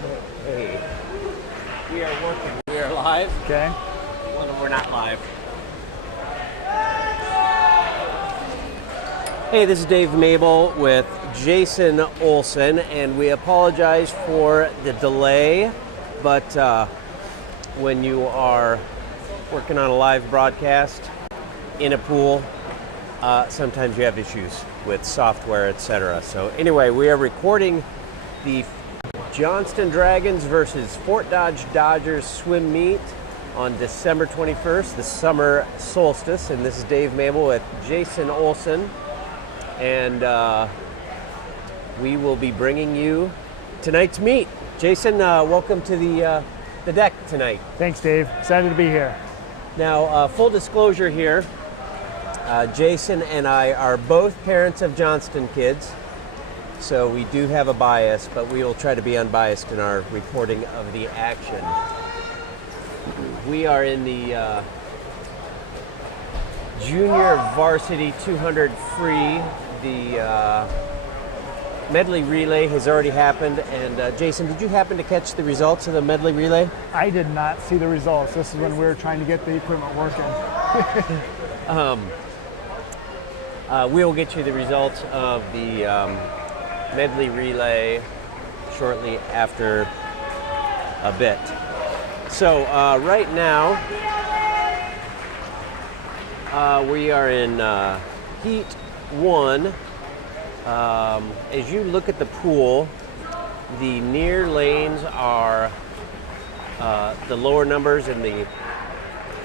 Hey, we are working. We are live. Okay. Well, we're not live. Hey, this is Dave Mabel with Jason Olson, and we apologize for the delay, but when you are working on a live broadcast in a pool, sometimes you have issues with software, etc. So anyway, we are recording the Johnston Dragons versus Fort Dodge Dodgers swim meet on December 21st, the summer solstice. And this is Dave Mabel with Jason Olson. And we will be bringing you tonight's meet. Jason, welcome to the deck tonight. Thanks, Dave. Excited to be here. Now, full disclosure here, Jason and I are both parents of Johnston kids. So we do have a bias, but we will try to be unbiased in our reporting of the action. We are in the junior varsity 200 free. The medley relay has already happened. And Jason, did you happen to catch the results of the medley relay? I did not see the results. This is when we were trying to get the equipment working. We will get you the results of the medley relay shortly after a bit. So right now we are in heat 1. As you look at the pool, the near lanes are the lower numbers and the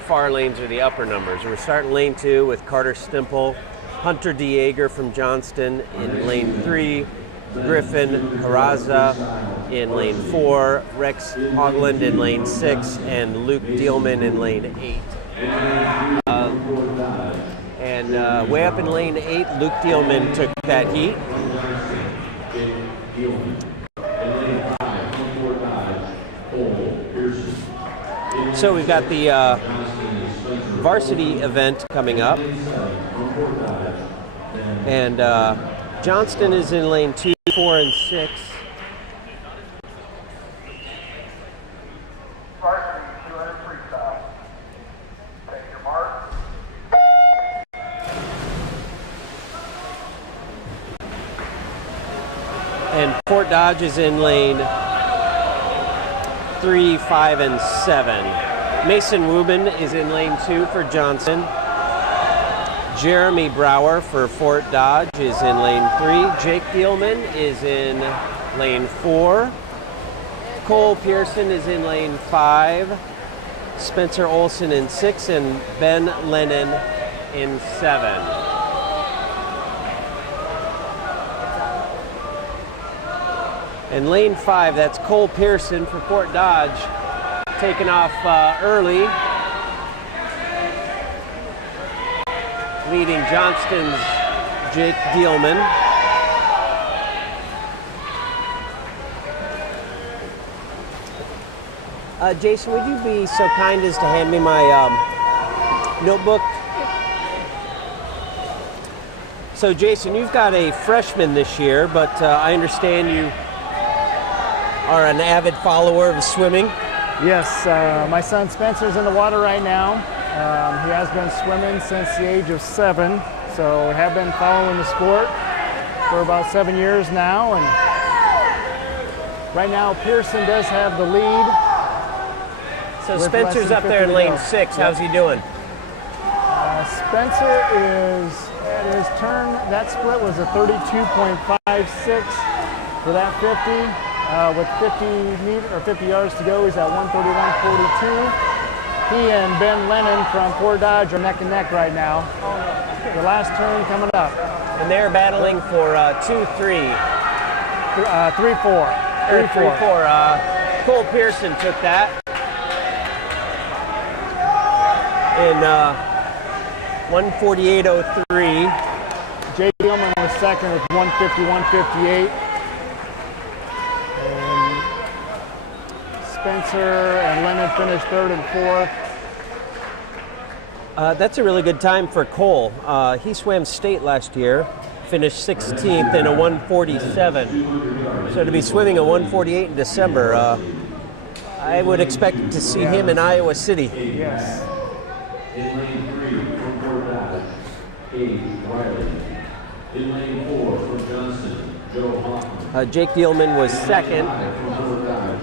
far lanes are the upper numbers. We're starting lane 2 with Carter Stimple, Hunter Dieger from Johnston in lane 3, Griffin Haraza in lane 4, Rex Hogland in lane 6, and Luke Dielman in lane 8. And way up in lane 8, Luke Dielman took that heat. So we've got the varsity event coming up. And Johnston is in lane 2, 4, and 6. Varsity 200 freestyle. Take your mark. And Fort Dodge is in lane 3, 5, and 7. Mason Rubin is in lane 2 for Johnson. Jeremy Brower for Fort Dodge is in lane 3. Jake Dielman is in lane 4. Cole Pearson is in lane 5. Spencer Olson in 6, and Ben Lennon in 7. In lane 5, that's Cole Pearson for Fort Dodge, taking off early, leading Johnston's Jake Dielman. Jason, would you be so kind as to hand me my notebook? So Jason, you've got a freshman this year, but I understand you are an avid follower of swimming. Yes, my son Spencer's in the water right now. He has been swimming since the age of 7, so we have been following the sport for about 7 years now. And right now, Pearson does have the lead. So Spencer's up there in lane 6. How's he doing? Spencer is at his turn. That split was a 32.56 for that 50. With 50 yards to go, he's at 131.42. He and Ben Lennon from Fort Dodge are neck and neck right now. The last turn coming up. And they're battling for 2-3. 3-4. 3-4. Cole Pearson took that. In 148.03. Jay Dielman was second with 150, 158. Spencer and Lennon finished 3rd and 4th. That's a really good time for Cole. He swam state last year, finished 16th in a 147. So to be swimming a 148 in December, I would expect to see him in Iowa City. Yes. In lane 3 from Fort Dodge, Kate Riley. In lane 4 from Johnston, Joe Hoffman. Jake Dielman was second,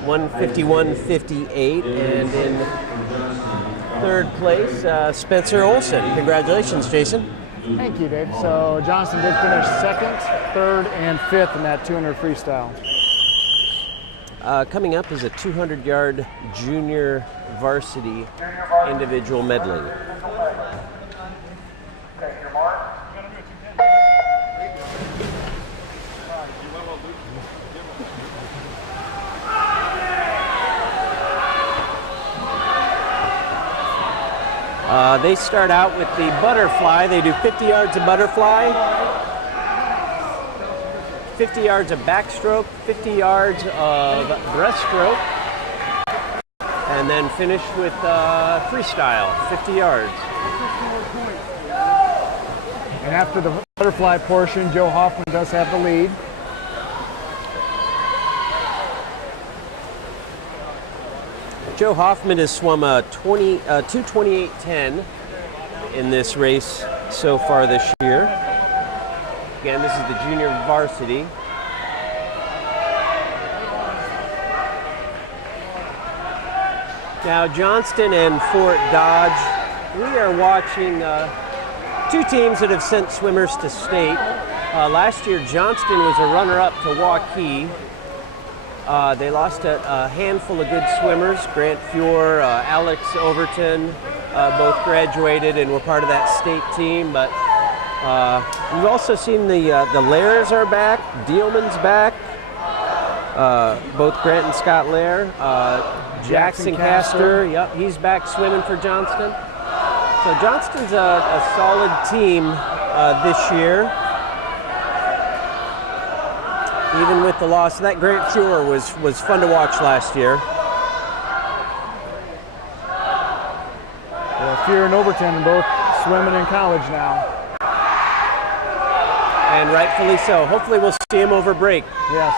151.58, and in third place, Spencer Olson. Congratulations, Jason. Thank you, Dave. So Johnston did finish second, third, and fifth in that 200 freestyle. Coming up is a 200-yard junior varsity individual medley. Take your mark. They start out with the butterfly. They do 50 yards of butterfly, 50 yards of backstroke, 50 yards of breaststroke, and then finish with freestyle, 50 yards. And after the butterfly portion, Joe Hoffman does have the lead. Joe Hoffman has swum a 2:28.10 in this race so far this year. Again, this is the junior varsity. Now, Johnston and Fort Dodge, we are watching two teams that have sent swimmers to state. Last year, Johnston was a runner-up to Waukee. They lost a handful of good swimmers. Grant Fuhr, Alex Overton, both graduated and were part of that state team. But we've also seen the Lairs are back. Dielman's back. Both Grant and Scott Lair. Jackson Castor, yep, he's back swimming for Johnston. So Johnston's a solid team this year. Even with the loss, that Grant Fuhr was fun to watch last year. Well, Fuhr and Overton are both swimming in college now. And rightfully so. Hopefully we'll see him over break. Yes.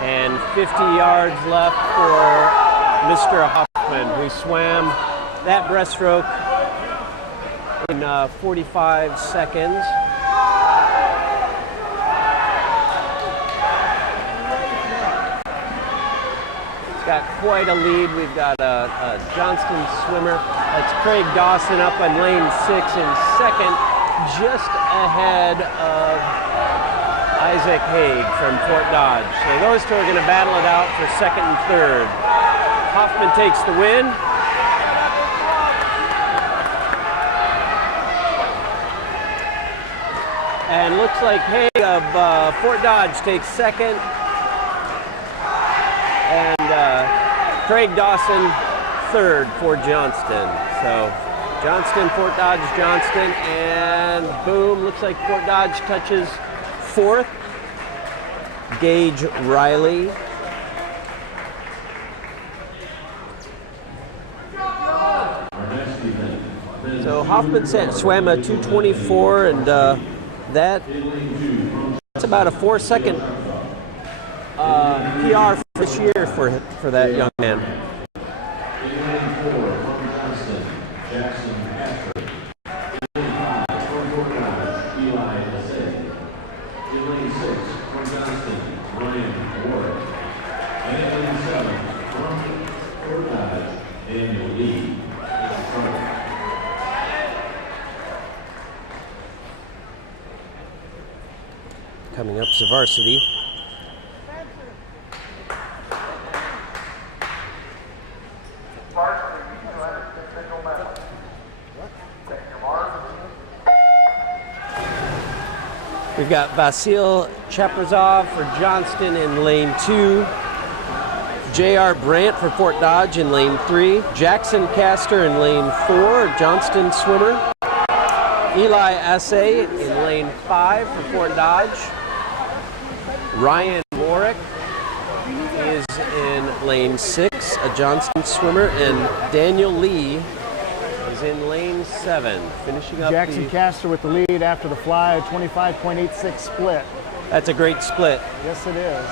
And 50 yards left for Mr. Hoffman, who swam that breaststroke in 45 seconds. He's got quite a lead. We've got a Johnston swimmer. That's Craig Dawson up on lane 6 in second, just ahead of Isaac Haig from Fort Dodge. So those two are going to battle it out for second and third. Hoffman takes the win. And looks like Haig of Fort Dodge takes second. And Craig Dawson third for Johnston. So Johnston, Fort Dodge, Johnston, and boom, looks like Fort Dodge touches fourth. Gage Riley. So Hoffman swam a 2:24, and that's about a 4-second PR for this year for that young man. Coming up is the varsity. Varsity 200 individual medley. Take your mark. We've got Vasil Chaprazov for Johnston in lane 2. J.R. Brandt for Fort Dodge in lane 3. Jackson Castor in lane 4, Johnston swimmer. Eli Assay in lane 5 for Fort Dodge. Ryan Warwick is in lane 6, a Johnston swimmer, and Daniel Lee is is in lane 7, finishing up Jackson Castor with the lead after the fly, a 25.86 split. That's a great split. Yes, it is.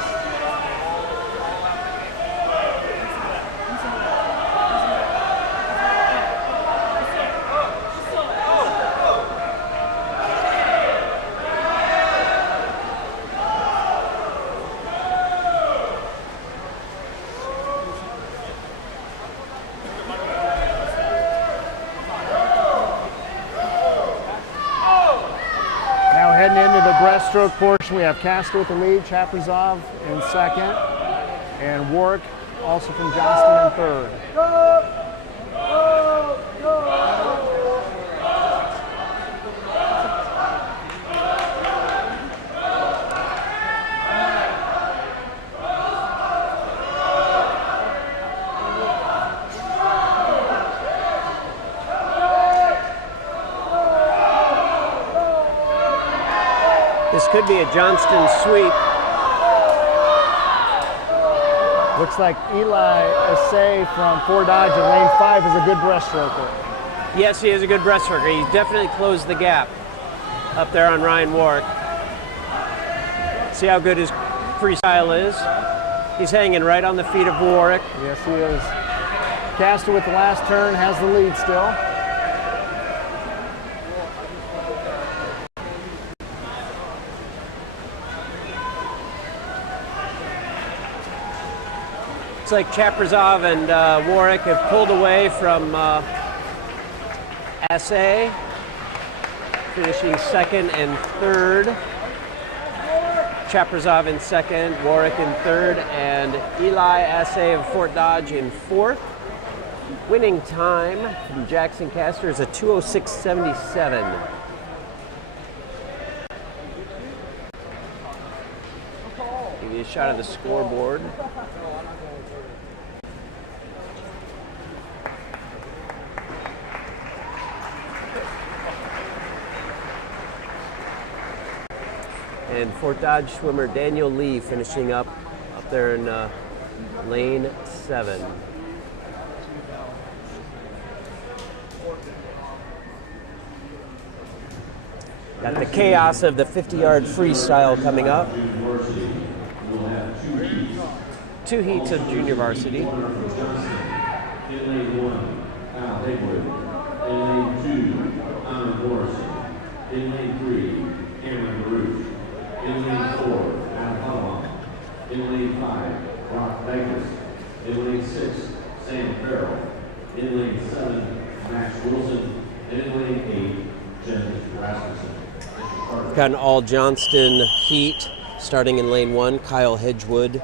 Now heading into the breaststroke portion, we have Castor with the lead, Chaprizov in second, and Warwick also from Johnston in third. This could be a Johnston sweep. Looks like Eli Assay from Fort Dodge in lane 5 is a good breaststroker. Yes, he is a good breaststroker. He's definitely closed the gap up there on Ryan Warwick. See how good his freestyle is? He's hanging right on the feet of Warwick. Yes, he is. Castor with the last turn has the lead still. Looks like Chaprizov and Warwick have pulled away from Assay, finishing second and third. Chaprizov in second, Warwick in third, and Eli Assay of Fort Dodge in fourth. Winning time from Jackson Castor is a 2:06.77. Give you a shot of the scoreboard. And Fort Dodge swimmer Daniel Lee finishing up there in lane 7. Got the chaos of the 50-yard freestyle coming up. 2 heats of junior varsity. In lane 1, Kyle Haywood. In lane 2, Connor Morrison. In lane 3, Cameron Baruch. In lane 4, Adam Palma. In lane 5, Brock Vegas. In lane 6, Sam Farrell. In lane 7, Max Wilson. And in lane 8, Jen Rasmussen. Got an all Johnston heat starting in lane 1, Kyle Hedgewood.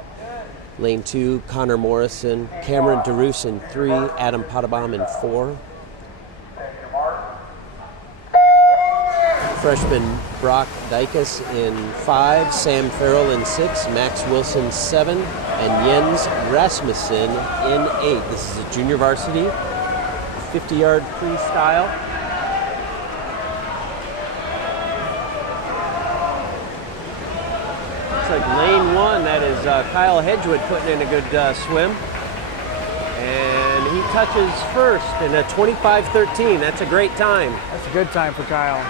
Lane 2, Connor Morrison. Cameron DeRoos in 3, Adam Pottebaum in 4. Freshman Brock Dykus in 5, Sam Farrell in 6, Max Wilson 7, and Jens Rasmussen in 8. This is a junior varsity 50-yard freestyle. Looks like lane 1, that is Kyle Hedgewood putting in a good swim. And he touches first in a 25:13. That's a great time. That's a good time for Kyle.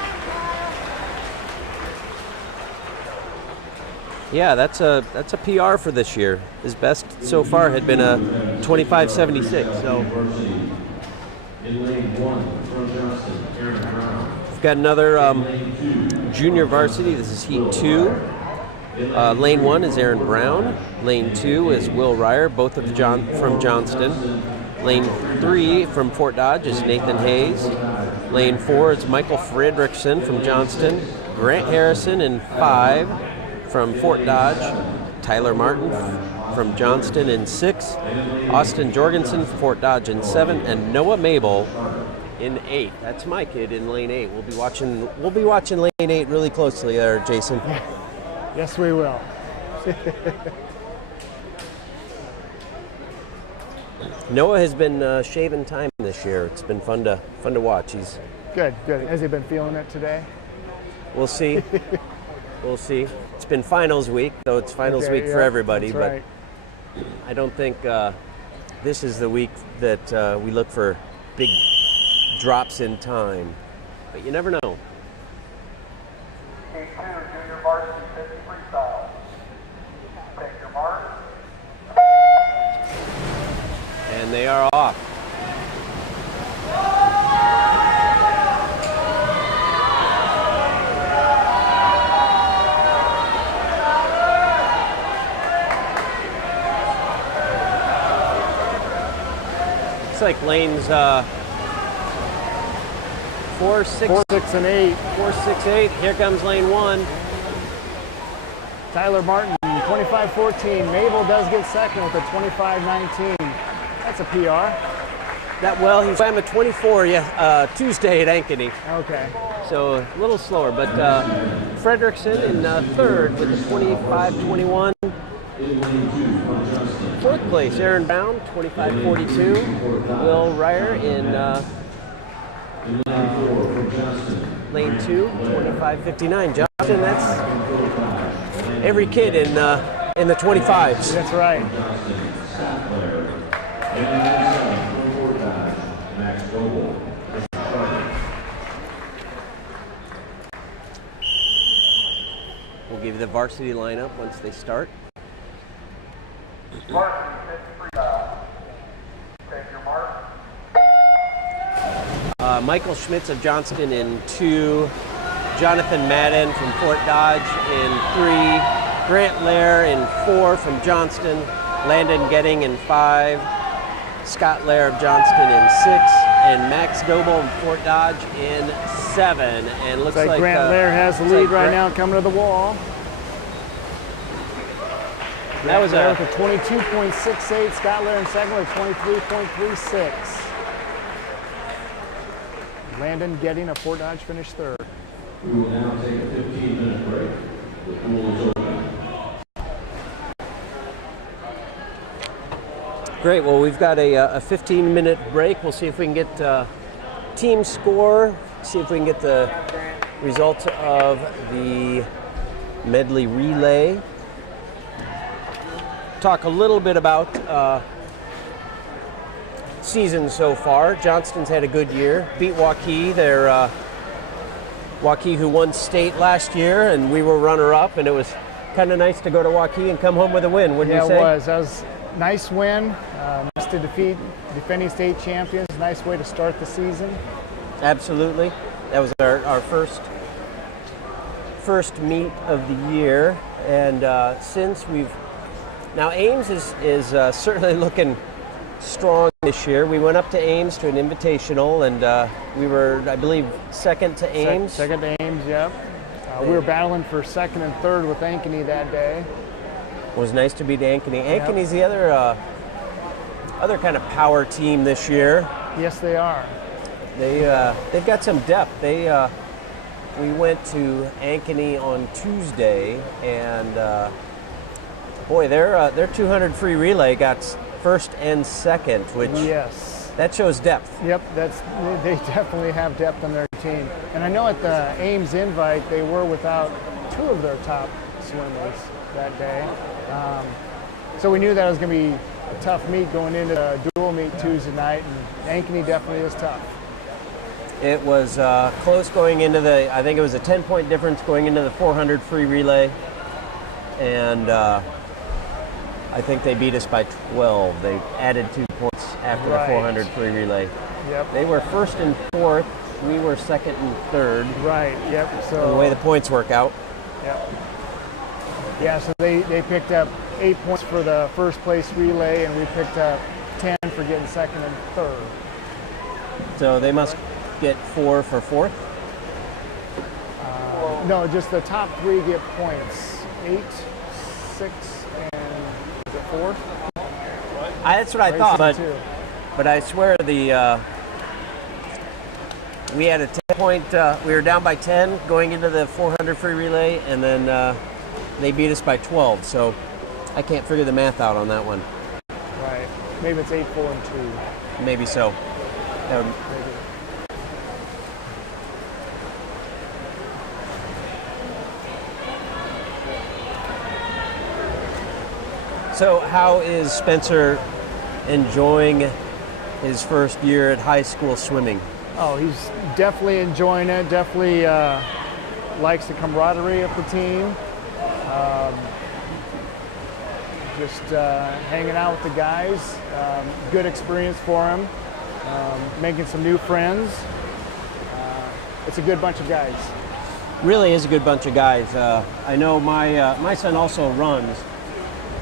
Yeah, that's a PR for this year. His best so far had been a 25:76. So In lane 1, from Johnston, Aaron Brown. we've got another junior varsity. This is heat 2. Lane 1 is Aaron Brown. Lane 2 is Will Ryer, both of from Johnston. Lane 3 from Fort Dodge is Nathan Hayes. Lane 4 is Michael Fredrickson from Johnston. Grant Harrison in 5 from Fort Dodge. Tyler Martin from Johnston in 6. Austin Jorgensen from Fort Dodge in 7, and Noah Mabel in 8. That's my kid in lane 8. We'll be watching lane 8 really closely there, Jason. Yes, we will. Noah has been shaving time this year. It's been fun to watch. He's Good. Has he been feeling it today? We'll see. We'll see. It's been finals week, though it's finals week for everybody. That's right. But I don't think this is the week that we look for big drops in time, but you never know. Heat 2, junior varsity 50 freestyle. Take your mark. And they are off. It's like lanes 4, 6, 4, 6, and 8. 4, 6, 8. Here comes lane 1. Tyler Martin, 25-14. Mabel does get second with a 25-19. That's a PR. He swam a 24 Tuesday at Ankeny, Okay. so a little slower. But Frederickson in third with a 25-21. Fourth place, Aaron Brown, 25-42. Will Ryer in lane 2, 25-59. Johnston, that's every kid in the 25s. That's right. We'll give you the varsity lineup once they start. Varsity 50 freestyle. Take your mark. Michael Schmitz of Johnston in 2. Jonathan Madden from Fort Dodge in 3. Grant Lair in 4 from Johnston. Landon Getting in 5. Scott Lair of Johnston in 6. And Max Doble of Fort Dodge in 7. And looks like Grant Lair has the lead right now coming to the wall. That was Lair with a 22.68. Scott Lair in second with 23.36. Landon Getting of Fort Dodge finished third. We will now take a 15-minute break. The pool is open. Great. Well, we've got a 15-minute break. We'll see if we can get team score, see if we can get the results of the medley relay. Talk a little bit about season so far. Johnston's had a good year. Beat Waukee. They're Waukee, who won state last year, and we were runner-up, and it was kind of nice to go to Waukee and come home with a win, wouldn't you say? Yeah, it was. That was a nice win. Nice to defeat defending state champions. Nice way to start the season. Absolutely. That was our first meet of the year, and since now Ames is certainly looking strong this year. We went up to Ames to an invitational, and we were, I believe, second to Ames. Second to Ames, yep. We were battling for second and third with Ankeny that day. It was nice to beat Ankeny. Ankeny's the other kind of power team this year. Yes, they are. They've got some depth. We went to Ankeny on Tuesday, and boy, their 200 free relay got first and second, which that shows depth. Yep, they definitely have depth on their team. And I know at the Ames invite they were without 2 of their top swimmers that day. So we knew that was going to be a tough meet going into the dual meet Tuesday night, and Ankeny definitely is tough. It was close going into I think it was a 10-point difference going into the 400 free relay, and I think they beat us by 12. They added 2 points after the 400 free relay. Yep. They were first and fourth. We were second and third. Right. Yep. So the way the points work out. Yep. Yeah. So they picked up 8 points for the first place relay, and we picked up 10 for getting second and third. So they must get 4 for fourth? No, just the top 3 get points. 8, 6, and is it 4? That's what I thought, but I swear we had a 10-point, we were down by 10 going into the 400 free relay, and then they beat us by 12, so I can't figure the math out on that one. Right. Maybe it's 8, 4, and 2. Maybe so. Maybe. So how is Spencer enjoying his first year at high school swimming? Oh, he's definitely enjoying it. Definitely likes the camaraderie of the team. Just hanging out with the guys. Good experience for him. Making some new friends. It's a good bunch of guys. Really is a good bunch of guys. I know my son also runs,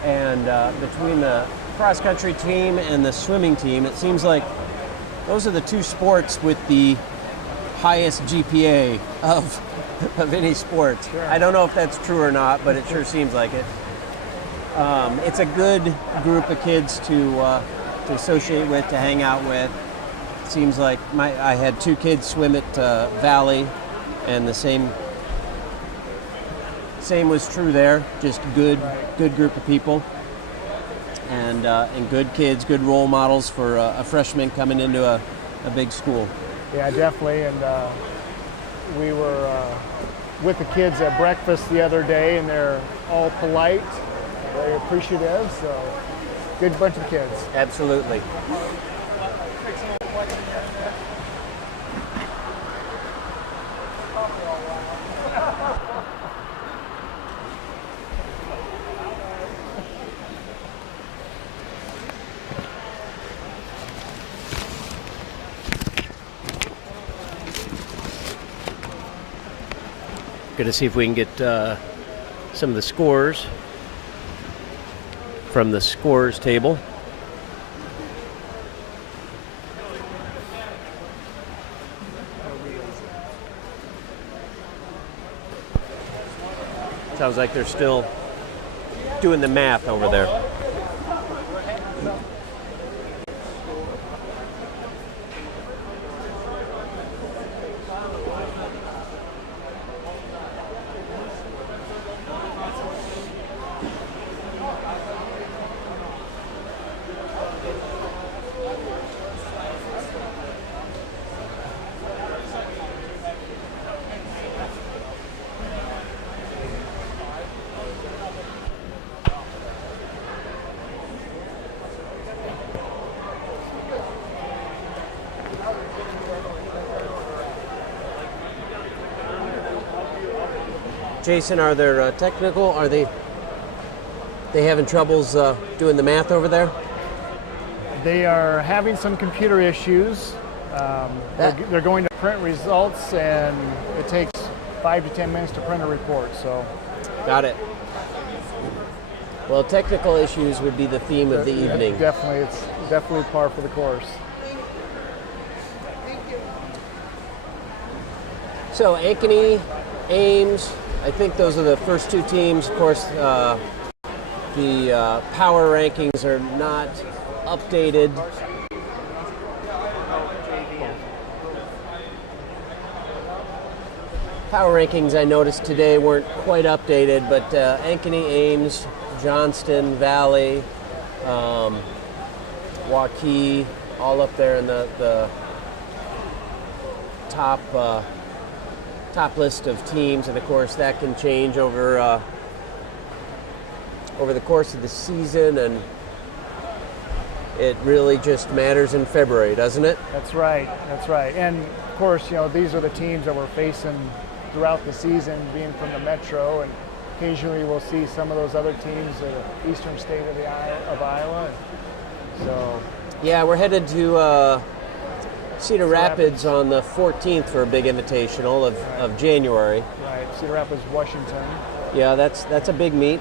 and between the cross country team and the swimming team, it seems like those are the two sports with the highest GPA of any sport. Sure. I don't know if that's true or not, but it sure seems like it. It's a good group of kids to associate with, to hang out with. It seems like I had two kids swim at Valley, and the same was true there. Just good group of people, and good kids, good role models for a freshman coming into a big school. Yeah, definitely. And we were with the kids at breakfast the other day, and they're all polite, very appreciative. So, good bunch of kids. Absolutely. Going to see if we can get some of the scores from the scores table. Sounds like they're still doing the math over there. Jason, are there technical? Are they having troubles doing the math over there? They are having some computer issues. They're going to print results, and it takes 5 to 10 minutes to print a report. So, got it. Well, technical issues would be the theme of the evening. Definitely, it's definitely par for the course. So, Ankeny, Ames, I think those are the first two teams. Of course, the power rankings are not updated. Power rankings I noticed today weren't quite updated, but Ankeny, Ames, Johnston, Valley, Waukee, all up there in the top list of teams, and of course that can change over the course of the season, and it really just matters in February, doesn't it? That's right. That's right. And of course, these are the teams that we're facing throughout the season, being from the Metro, and occasionally we'll see some of those other teams in the eastern state of Iowa. So, yeah, we're headed to Cedar Rapids on the 14th for a big invitational of January. Right, Cedar Rapids, Washington. Yeah, that's a big meet.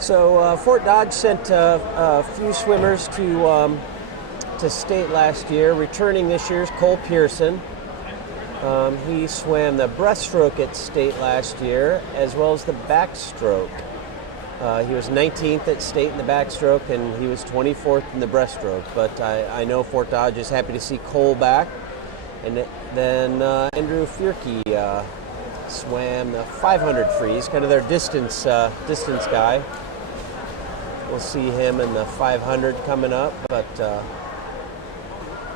So Fort Dodge sent a few swimmers to state last year. Returning this year's Cole Pearson. He swam the breaststroke at state last year, as well as the backstroke. He was 19th at state in the backstroke, and he was 24th in the breaststroke. But I know Fort Dodge is happy to see Cole back. And then Andrew Fierke swam the 500 freeze, kind of their distance guy. We'll see him in the 500 coming up, but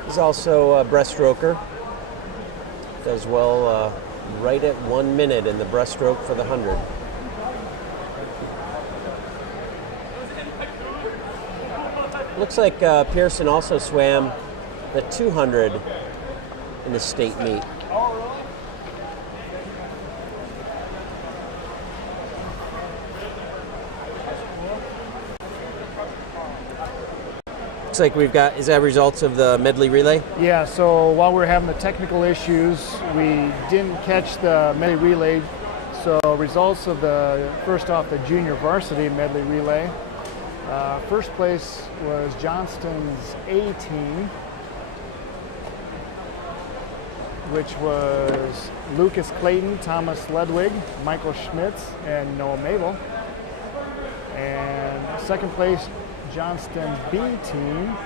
he's also a breaststroker. Does well right at 1 minute in the breaststroke for the 100. Looks like Pearson also swam the 200 in the state meet. Looks like we've got, is that results of the medley relay? Yeah, so while we were having the technical issues, we didn't catch the medley relay. So results of first off, the junior varsity medley relay. First place was Johnston's A team, which was Lucas Clayton, Thomas Ledwig, Michael Schmitz, and Noah Mabel. And second place, Johnston's B team,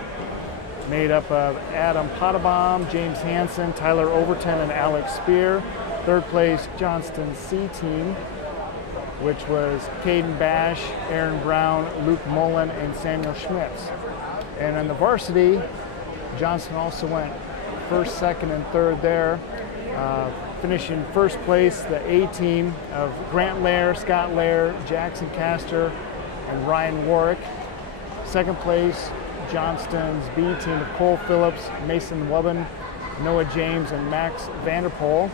made up of Adam Pottebaum, James Hansen, Tyler Overton, and Alex Spear. Third place, Johnston's C team, which was Caden Bash, Aaron Brown, Luke Mullen, and Samuel Schmitz. And on the varsity, Johnston also went first, second, and third there. Finishing first place, the A team of Grant Lair, Scott Lair, Jackson Castor, and Ryan Warwick. Second place, Johnston's B team of Cole Phillips, Mason Wubbin, Noah James, and Max Vanderpool.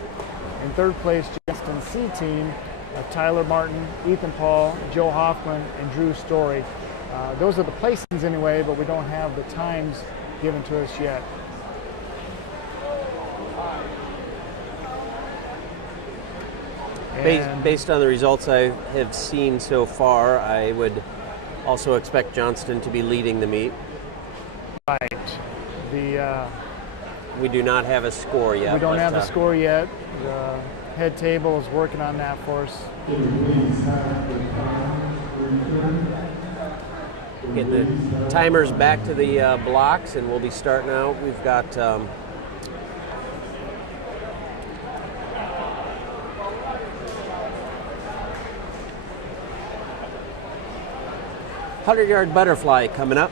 And third place, Johnston's C team of Tyler Martin, Ethan Paul, Joe Hoffman, and Drew Story. Those are the placings anyway, but we don't have the times given to us yet. Based on the results I have seen so far, I would also expect Johnston to be leading the meet. Right. We do not have a score yet. We don't have a score yet. The head table is working on that for us. Getting the timers back to the blocks, and we'll be starting out. We've got 100-yard butterfly coming up.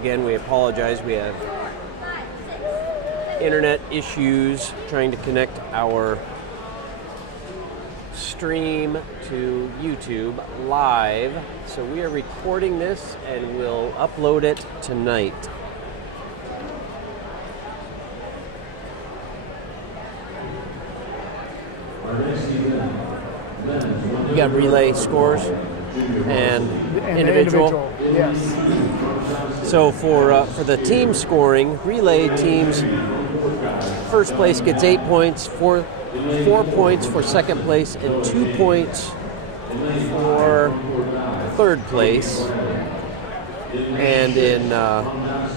Again, we apologize. We have internet issues trying to connect our stream to YouTube live. So we are recording this and we'll upload it tonight. We got relay scores and individual. Yes. So for the team scoring, relay teams, first place gets 8 points, 4 points for second place, and 2 points for third place. And in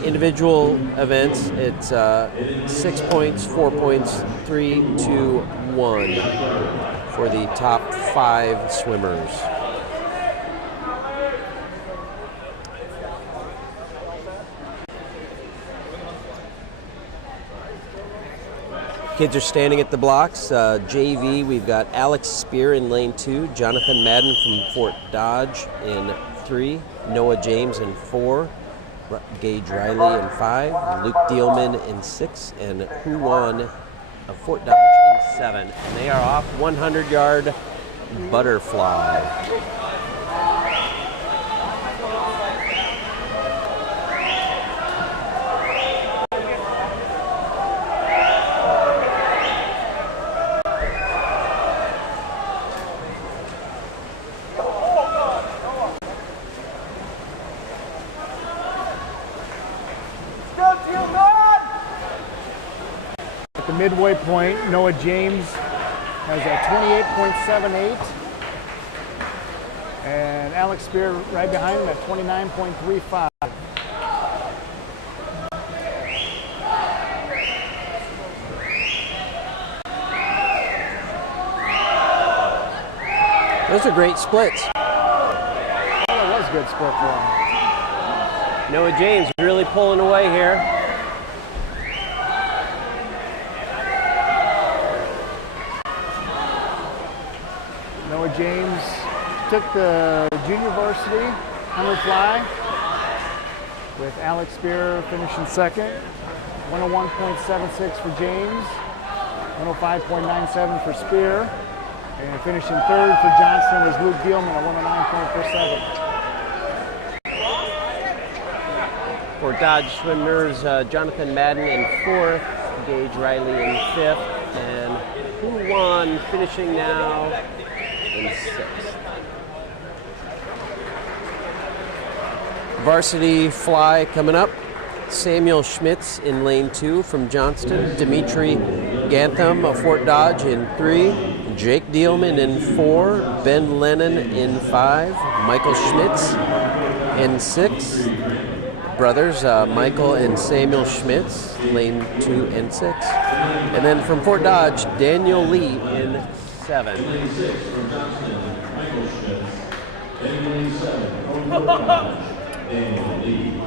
individual events, it's 6 points, 4 points, 3, 2, 1 for the top 5 swimmers. Kids are standing at the blocks. JV, we've got Alex Spear in lane 2, Jonathan Madden from Fort Dodge in 3, Noah James in 4, Gage Riley in 5, Luke Dielman in 6, and Huwan of Fort Dodge in 7. And they are off 100-yard butterfly. At the midway point, Noah James has a 28.78, and Alex Spear right behind him at 29.35. Those are great splits. Well, that was a good split for him. Noah James really pulling away here. Noah James took the junior varsity 100 fly with Alex Spear finishing second. 101.76 for James, 105.97 for Spear, and finishing third for Johnston was Luke Gilman at 109.47. For Dodge swimmers, Jonathan Madden in fourth, Gage Riley in fifth, and Hu Wan finishing now in sixth. Varsity fly coming up. Samuel Schmitz in lane 2 from Johnston. Dimitri Gantham of Fort Dodge in 3. Jake Dielman in 4. Ben Lennon in 5. Michael Schmitz in 6. Brothers, Michael and Samuel Schmitz, lane 2 and 6. And then from Fort Dodge, Daniel Lee in 7. Lane 6 from Johnston, Michael Schmitz. In lane 7 from Fort Dodge, Daniel Lee.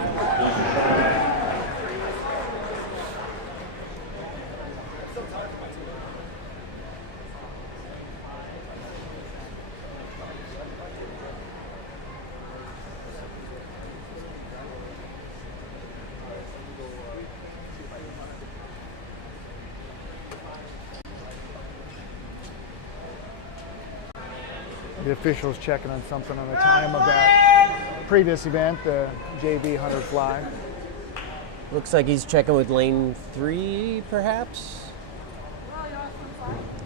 The officials checking on something on the time of that previous event, the JV 100 fly. Looks like he's checking with lane 3, perhaps?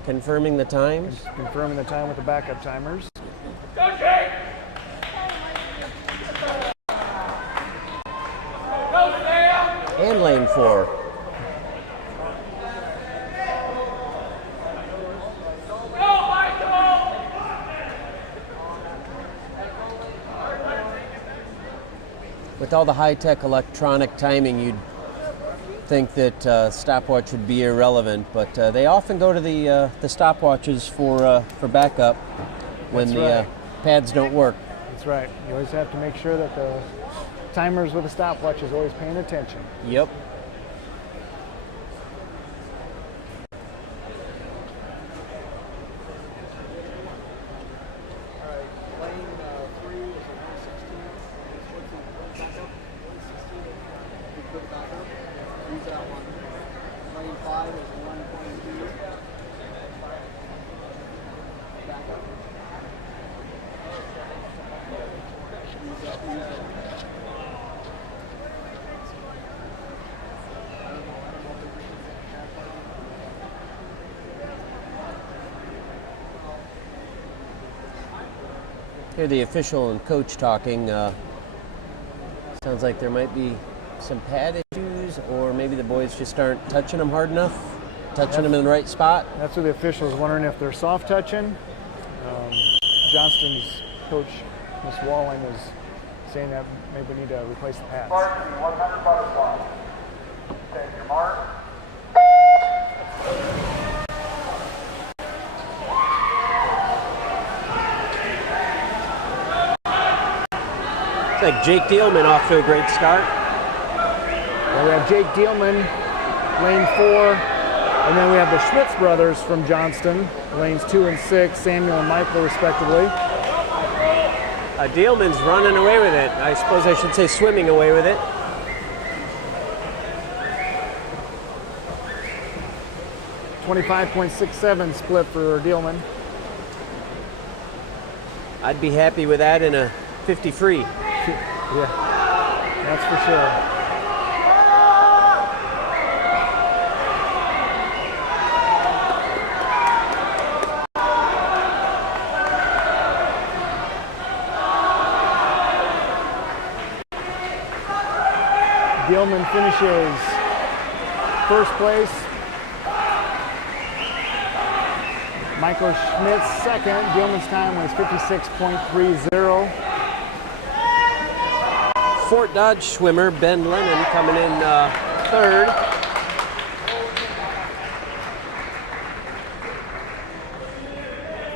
Confirming the times. Confirming the time with the backup timers. And lane 4. With all the high-tech electronic timing, you'd think that stopwatch would be irrelevant, but they often go to the stopwatches for backup when the pads don't work. That's right. You always have to make sure that the timers with the stopwatch is always paying attention. Yep. Hear the official and coach talking. Sounds like there might be some pad issues, or maybe the boys just aren't touching them hard enough, touching them in the right spot. That's what the officials wondering if they're soft touching. Johnston's coach, Miss Walling, is saying that maybe we need to replace the pads. Varsity 100 butterfly. Take your mark. Looks like Jake Dielman off to a great start. Well, we have Jake Dielman, lane 4, and then we have the Schmitz brothers from Johnston, lanes 2 and 6, Samuel and Michael respectively. Dielman's running away with it. I suppose I should say swimming away with it. .67 split for Dielman. I'd be happy with that in a 50 free. Yeah, that's for sure. Dielman finishes first place. Michael Schmitz second. Dielman's time was 56.30. Fort Dodge swimmer Ben Lennon coming in third.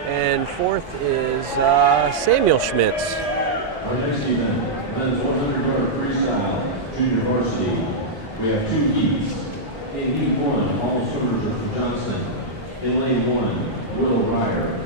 And fourth is Samuel Schmitz. Our next event, men's 100-yard freestyle. freestyle, junior varsity. We have 2 heats. In heat 1, all swimmers are from Johnston. In lane 1, Will Ryer.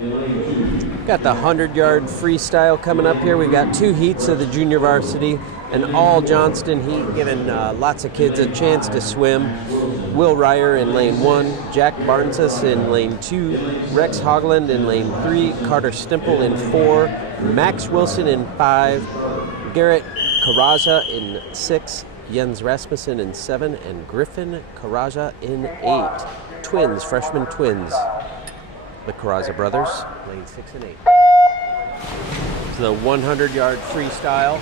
In lane 2. Got the 100-yard freestyle coming up here. We've got 2 heats of the junior varsity, an all Johnston heat, giving lots of kids a chance to swim. Will Ryer in lane 1, Jack Barnes in lane 2, Rex Hogland in lane 3, Carter Stimple in 4, Max Wilson in 5, Garrett Karaja in 6, Jens Rasmussen in 7, and Griffin Karaja in 8. Twins, freshman twins. The Karaja brothers, lane 6 and 8. It's the 100-yard freestyle.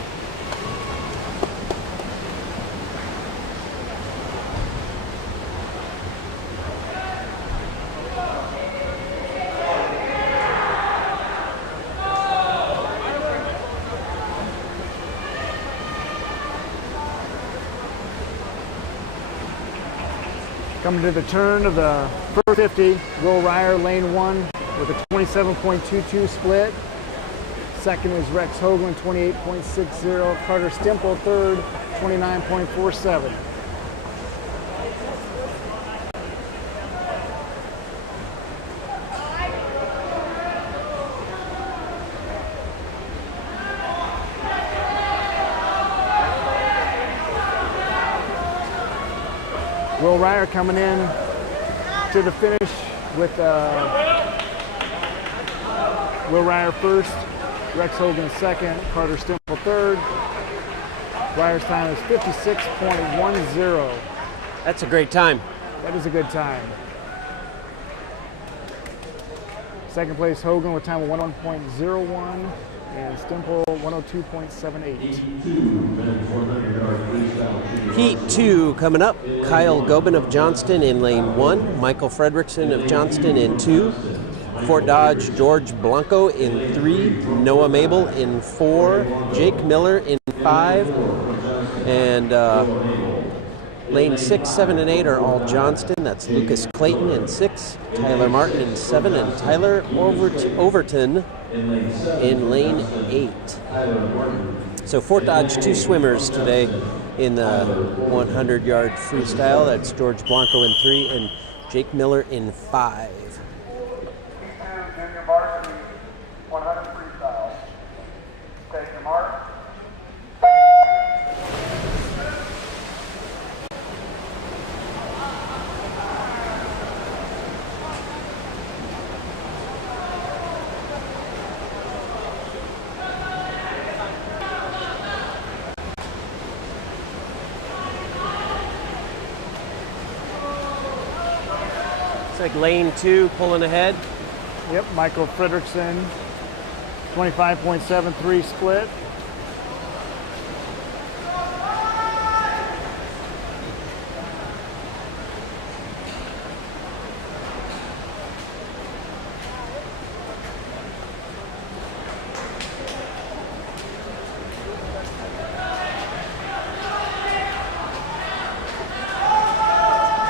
Coming to the turn of the first 50, Will Ryer, lane 1 with a 27.22 split. Second is Rex Hoagland, 28.60. Carter Stimple, third, 29.47. Will Ryer coming in to the finish with Will Ryer first, Rex Hoagland second, Carter Stimple third. Ryer's time is 56.10. That's a great time. That is a good time. Second place Hoagland with time of 101.01 and Stimple 102.78. Heat 2 coming up. Kyle Gobin of Johnston in lane 1, Michael Fredrickson of Johnston in 2, Fort Dodge George Blanco in 3, Noah Mabel in 4, Jake Miller in 5, and lane 6, 7, and 8 are all Johnston. That's Lucas Clayton in 6, Tyler Martin in 7, and Tyler Overton in lane 8. So Fort Dodge 2 swimmers today in the 100-yard freestyle. That's George Blanco in 3 and Jake Miller in 5. Junior varsity 100 freestyle. Take your mark. It's like lane 2 pulling ahead. Yep, Michael Fredrickson, 25.73 split.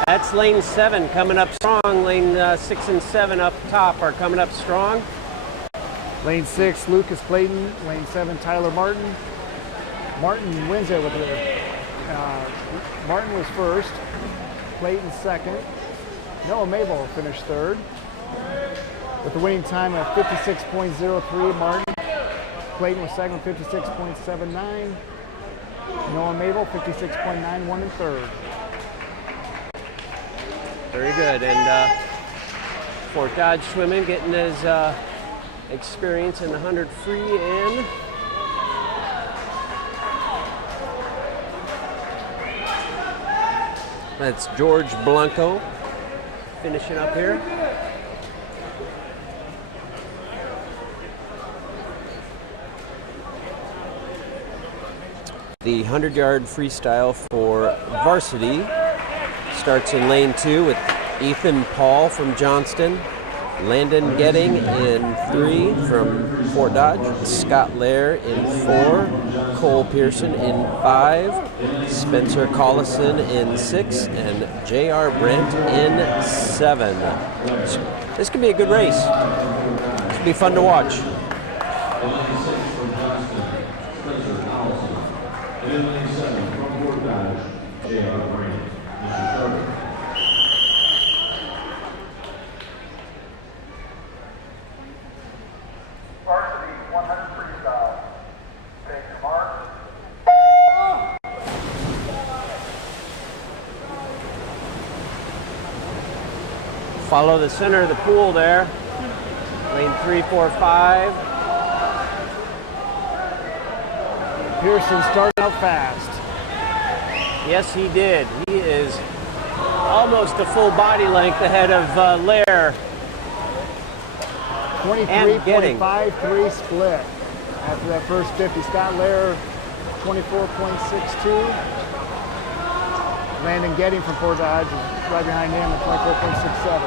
That's lane 7 coming up strong. Lane 6 and 7 up top are coming up strong. Lane 6, Lucas Clayton. Lane 7, Tyler Martin. Martin wins it with Martin was first. Clayton second. Noah Mabel finished third. With the winning time at 56.03, Martin. Clayton was second with 56.79. Noah Mabel, 56.91 in third. Very good. And Fort Dodge swimming getting his experience in the 100 free in. That's George Blanco finishing up here. The 100-yard freestyle for varsity starts in lane 2 with Ethan Paul from Johnston, Landon Getting in 3 from Fort Dodge, Scott Lair in 4, Cole Pearson in 5, Spencer Collison in 6, and J.R. Brent in 7. This could be a good race. This could be fun to watch. In lane Rouge, J.R. Grant, Mr. Sherman. Varsity 100 freestyle. Take your mark. Follow the center of the pool there. Lane 3, 4, 5. Pearson started out fast. Yes, he did. He is almost a full body length ahead of Lair. 23.53 split after that first 50. Scott Lair, 24.62. Landon Getting from Fort Dodge is right behind him at 24.67.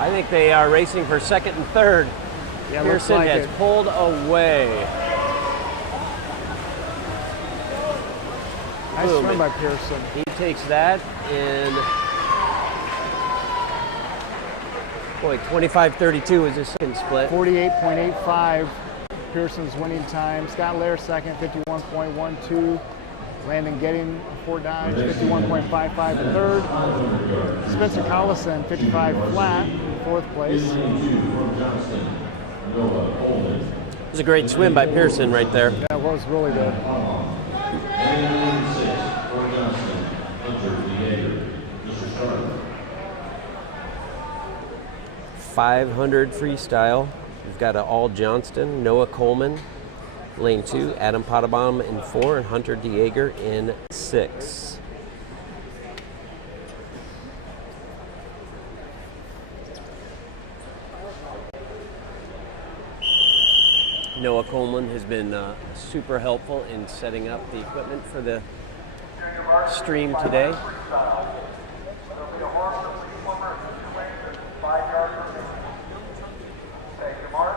I think they are racing for second and third. Yeah, looks Pearson like has it. pulled away. Nice Boom. swim by Pearson. He takes that in, boy, 25:32 is his second split. 48.85. Pearson's winning time. Scott Lair second, 51.12. Landon Getting Fort Dodge, 51.55 in third. Spencer Collison, 55 flat in fourth place. In lane 2 from Johnston, Noah Coleman. It was a great swim by Pearson right there. That was really good. And in lane 6 from Johnston, Hunter DeYager, Mr. Sherman. 500 freestyle. We've got all Johnston, Noah Coleman, lane 2, Adam Pottebaum in 4, and Hunter DeYager in 6. Noah Coleman has been super helpful in setting up the equipment for the stream today. There'll be a horse and lead swimmer at 2 lanes and 5 yards remaining. Take your mark.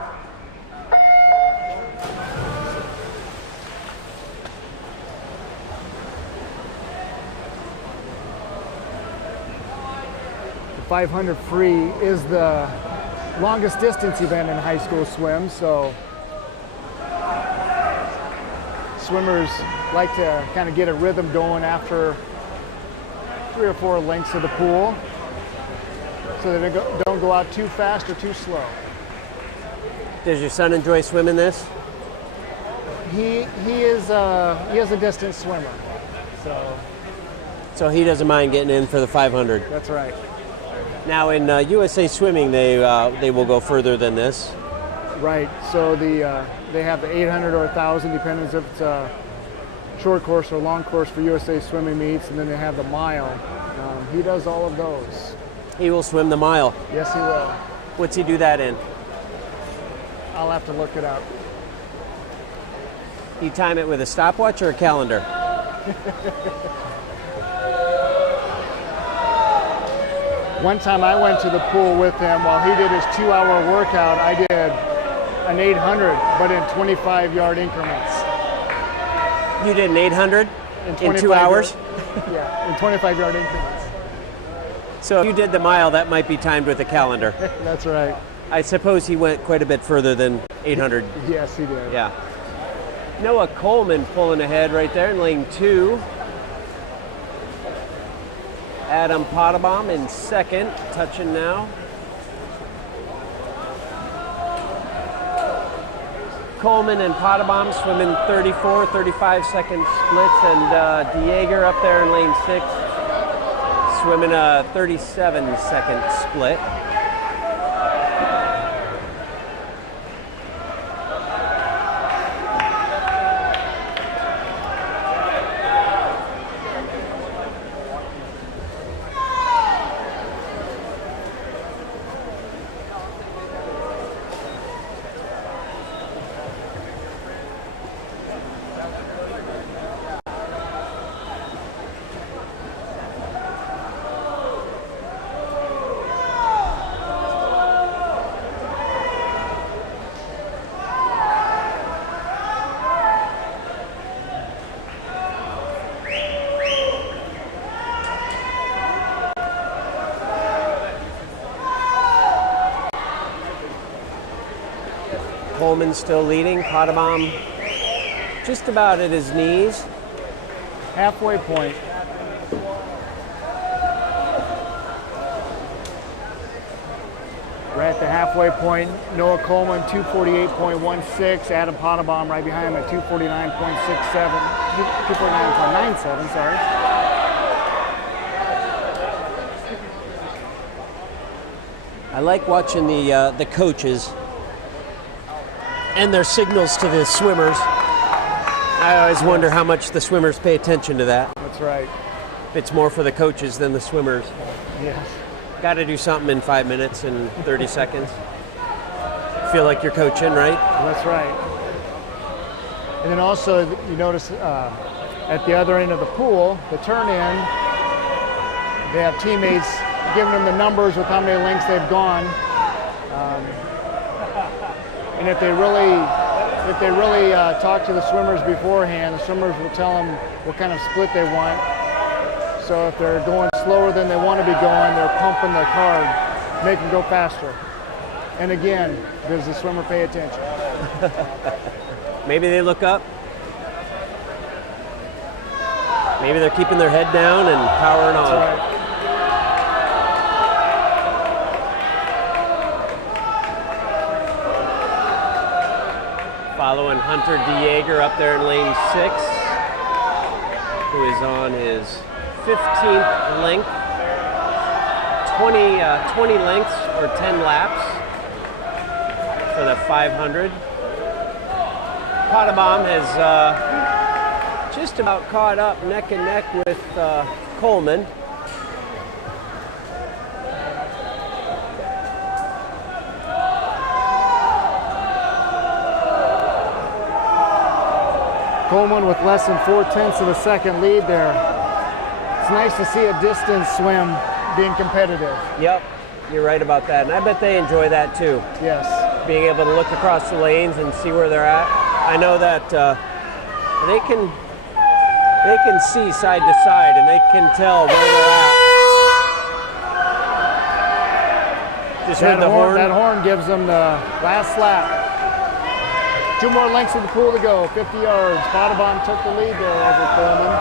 The 500 free is the longest distance event in high school swim, so swimmers like to kind of get a rhythm going after 3 or 4 lengths of the pool so that they don't go out too fast or too slow. Does your son enjoy swimming this? He is a distance swimmer, So he doesn't mind getting in for the 500. that's right. Now in USA Swimming, they will go further than this. Right. So they have the 800 or 1,000, depending if it's a short course or long course for USA Swimming meets, and then they have the mile. He does all of those. He will swim the mile. Yes, he will. What's he do that in? I'll have to look it up. You time it with a stopwatch or a calendar? One time I went to the pool with him while he did his 2-hour workout. I did an 800, but in 25-yard increments. You did an 800 in 2 25 hours? Yeah, in 25-yard increments. So if you did the mile, that might be timed with a calendar. That's right. I suppose he went quite a bit further than 800. Yes, he did. Yeah. Noah Coleman pulling ahead right there in lane 2. Adam Pottebaum in second, touching now. Coleman and Pottebaum swimming 34, 35 second splits, and DeYager up there in lane 6 swimming a 37 second split. Coleman still leading. Pottebaum just about at his knees. Halfway point. Right at the halfway point, Noah Coleman, 248.16. Adam Pottebaum right behind him at 249.67. 249.97, sorry. I like watching the coaches and their signals to the swimmers. I always wonder how much the swimmers pay attention to that. That's right. It's more for the coaches than the swimmers. Yes. Got to do something in 5 minutes and 30 seconds. Feel like you're coaching, right? That's right. And then also, you notice at the other end of the pool, the turn in, they have teammates giving them the numbers with how many lengths they've gone. And if they really talk to the swimmers beforehand, the swimmers will tell them what kind of split they want. So if they're going slower than they want to be going, they're pumping the card, make them go faster. And again, does the swimmer pay attention? Maybe they look up. Maybe they're keeping their head down and powering on. That's right. Following Hunter DeJager up there in lane 6, who is on his 15th length, 20 lengths or 10 laps for the 500. Pottebaum has just about caught up neck and neck with Coleman. Coleman with less than 4/10 of a second lead there. It's nice to see a distance swim being competitive. Yep, you're right about that. And I bet they enjoy that too. Yes. Being able to look across the lanes and see where they're at. I know that they can see side to side and they can tell where they're at. Just heard the horn. That horn gives them the last lap. 2 more lengths of the pool to go, 50 yards. Pottebaum took the lead there over Coleman.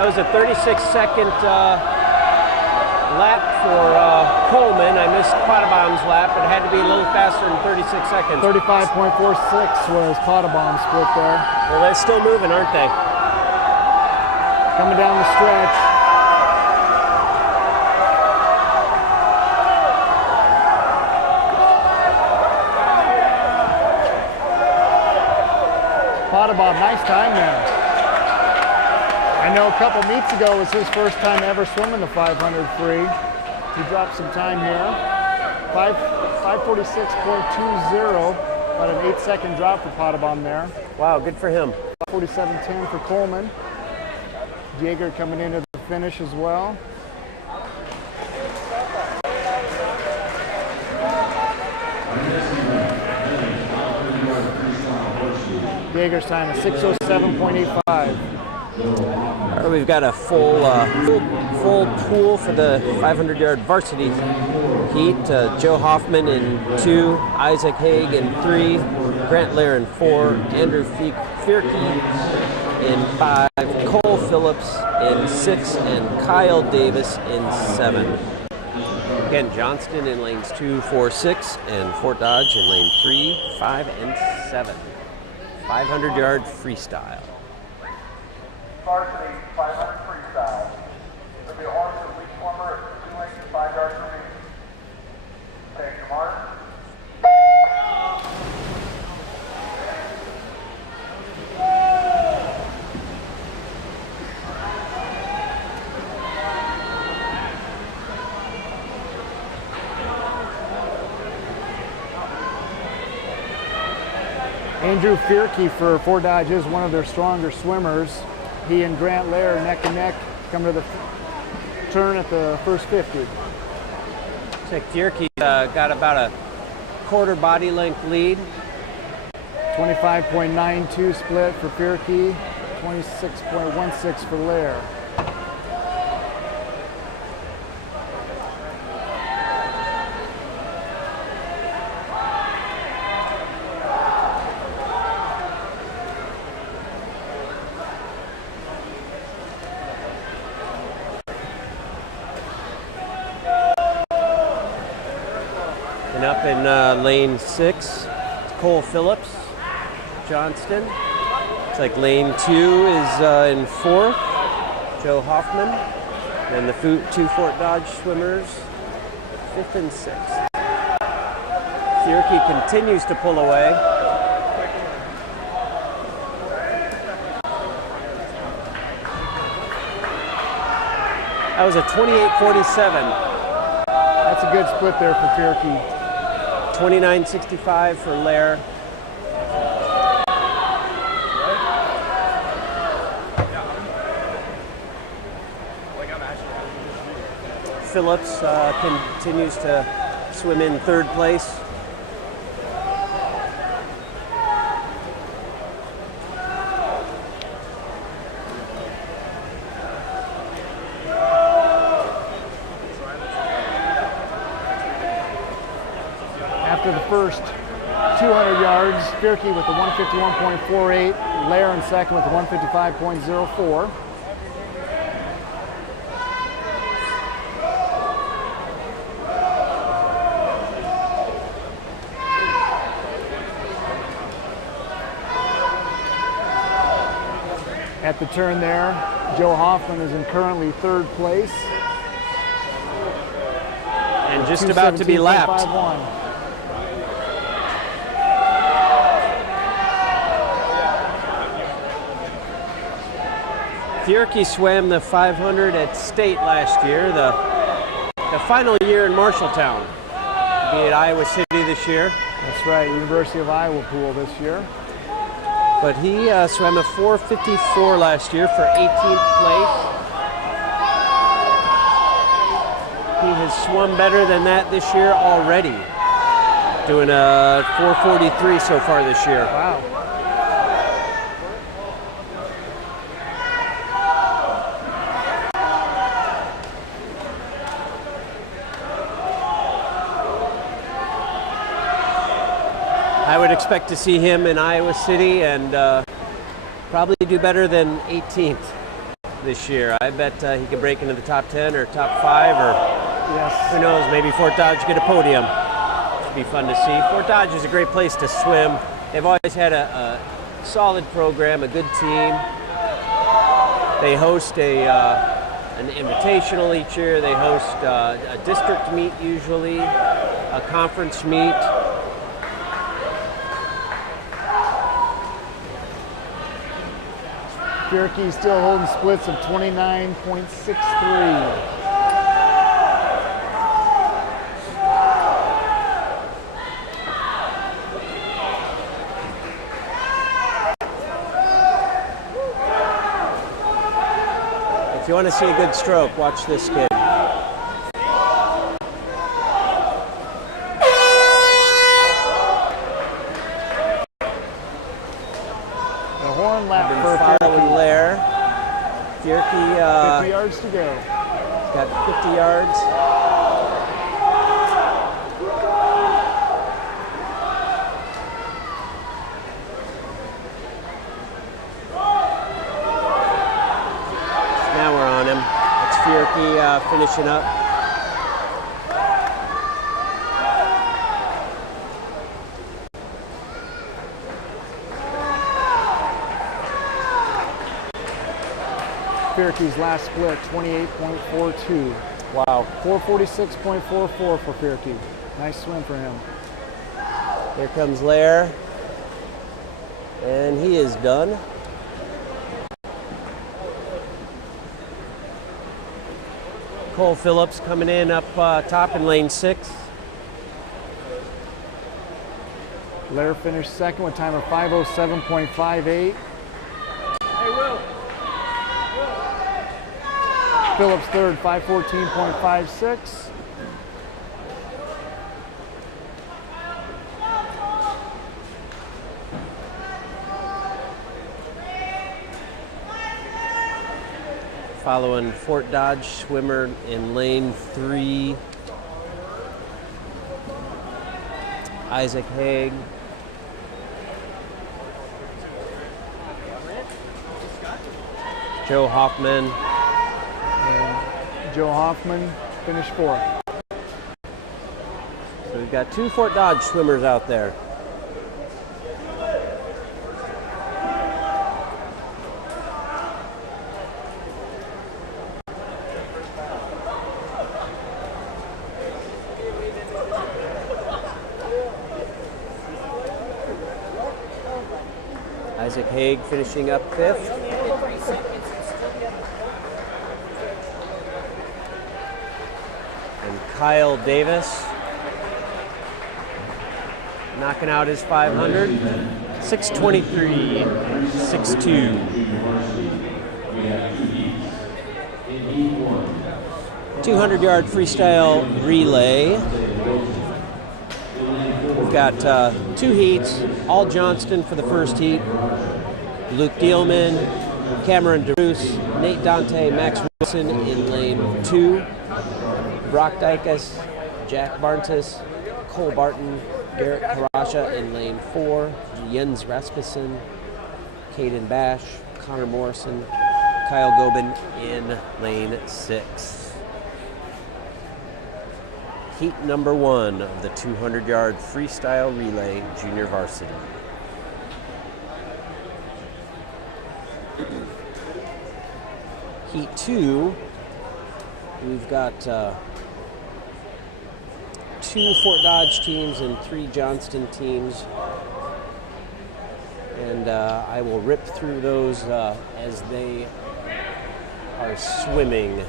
That was a 36-second lap for Coleman. I missed Pottebaum's lap, but it had to be a little faster than 36 seconds. 35.46 was Pottebaum's split there. Well, they're still moving, aren't they? Coming down the stretch. Pottebaum, nice time there. I know a couple meets ago was his first time ever swimming the 500 free. He dropped some time here. 5:46.20, about an 8-second drop for Pottebaum there. Wow, good for him. 47.10 for Coleman. Jaeger coming into the finish as well. Jaeger's time is 6:07.85. All right, we've got a full pool for the 500-yard varsity heat. Joe Hoffman in 2, Isaac Haig in 3, Grant Lair in 4, Andrew Fierke in 5, Cole Phillips in 6, and Kyle Davis in 7. Again, Johnston in lanes 2, 4, 6, and Fort Dodge in lane 3, 5, and 7. 500-yard freestyle. Varsity 500 freestyle. There'll be a horn for each swimmer at 2 lengths and 5 yards remaining. Take your mark. Andrew Fierke for Fort Dodge is one of their stronger swimmers. He and Grant Lair neck and neck come to the turn at the first 50. Looks like Fierke got about a quarter body length lead. 25.92 split for Fierke, 26.16 for Lair. And up in lane 6, Cole Phillips, Johnston. Looks like lane 2 is in 4th, Joe Hoffman. And the 2 Fort Dodge swimmers, 5th and 6th. Fierke continues to pull away. That was a 28:47. That's a good split there for Fierke. 29:65 for Lair. Phillips continues to swim in 3rd place. After the first 200 yards, Fierke with the 151.48, Lair in second with the 155.04. At the turn there, Joe Hoffman is in currently 3rd place. And just about to be lapped. 2:17.51. Fierke swam the 500 at State last year, the final year in Marshalltown. Be at Iowa City this year. That's right, University of Iowa pool this year. But he swam a 4:54 last year for 18th place. He has swum better than that this year already, doing a 4:43 so far this year. Wow. I would expect to see him in Iowa City and probably do better than 18th this year. I bet he could break into the top 10 or top 5, or Yes. who knows, maybe Fort Dodge get a podium. It'd be fun to see. Fort Dodge is a great place to swim. They've always had a solid program, a good team. They host an invitational each year. They host a district meet usually, a conference meet. Fierke still holding splits of 29.63. If you want to see a good stroke, watch this kid. The horn lap Been for following Fierke. Lair. Fierke 50 yards to go. got 50 yards. Now we're on him. It's Fierke finishing up. Fierke's last split, 28.42. Wow. 446.44 for Fierke. Nice swim for him. Here comes Lair. And he is done. Cole Phillips coming in up top in lane 6. Lair finished second with time of 5:07.58. Phillips third, 5:14.56. Following Fort Dodge swimmer in lane 3, Isaac Haig. Joe Hoffman. And Joe Hoffman finished fourth. So We've got 2 Fort Dodge swimmers out there. Isaac Haig finishing up 5th. And Kyle Davis knocking out his 500. 6:23, 6:2. We have 2 heats. In heat 1, 200-yard freestyle relay. We've got 2 heats, all Johnston for the first heat. Luke Dielman, Cameron DeRoos, Nate Dante, Max Wilson in lane 2. Brock Dykus, Jack Barntis, Cole Barton, Garrett Karasha in lane 4. Jens Rasmussen, Caden Bash, Connor Morrison, Kyle Gobin in lane 6. Heat number 1 of the 200-yard freestyle relay junior varsity. Heat 2, we've got 2 Fort Dodge teams and 3 Johnston teams. And I will rip through those as they are swimming.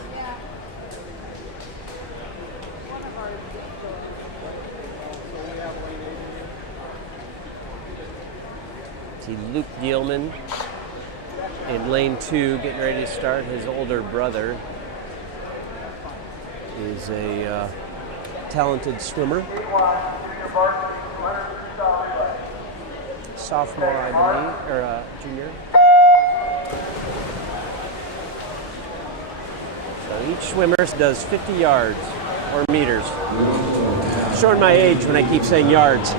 See Luke Dielman in lane 2 getting ready to start. His older brother is a talented swimmer. Sophomore, I believe, or junior. So each swimmer does 50 yards or meters. Showing my age when I keep saying yards.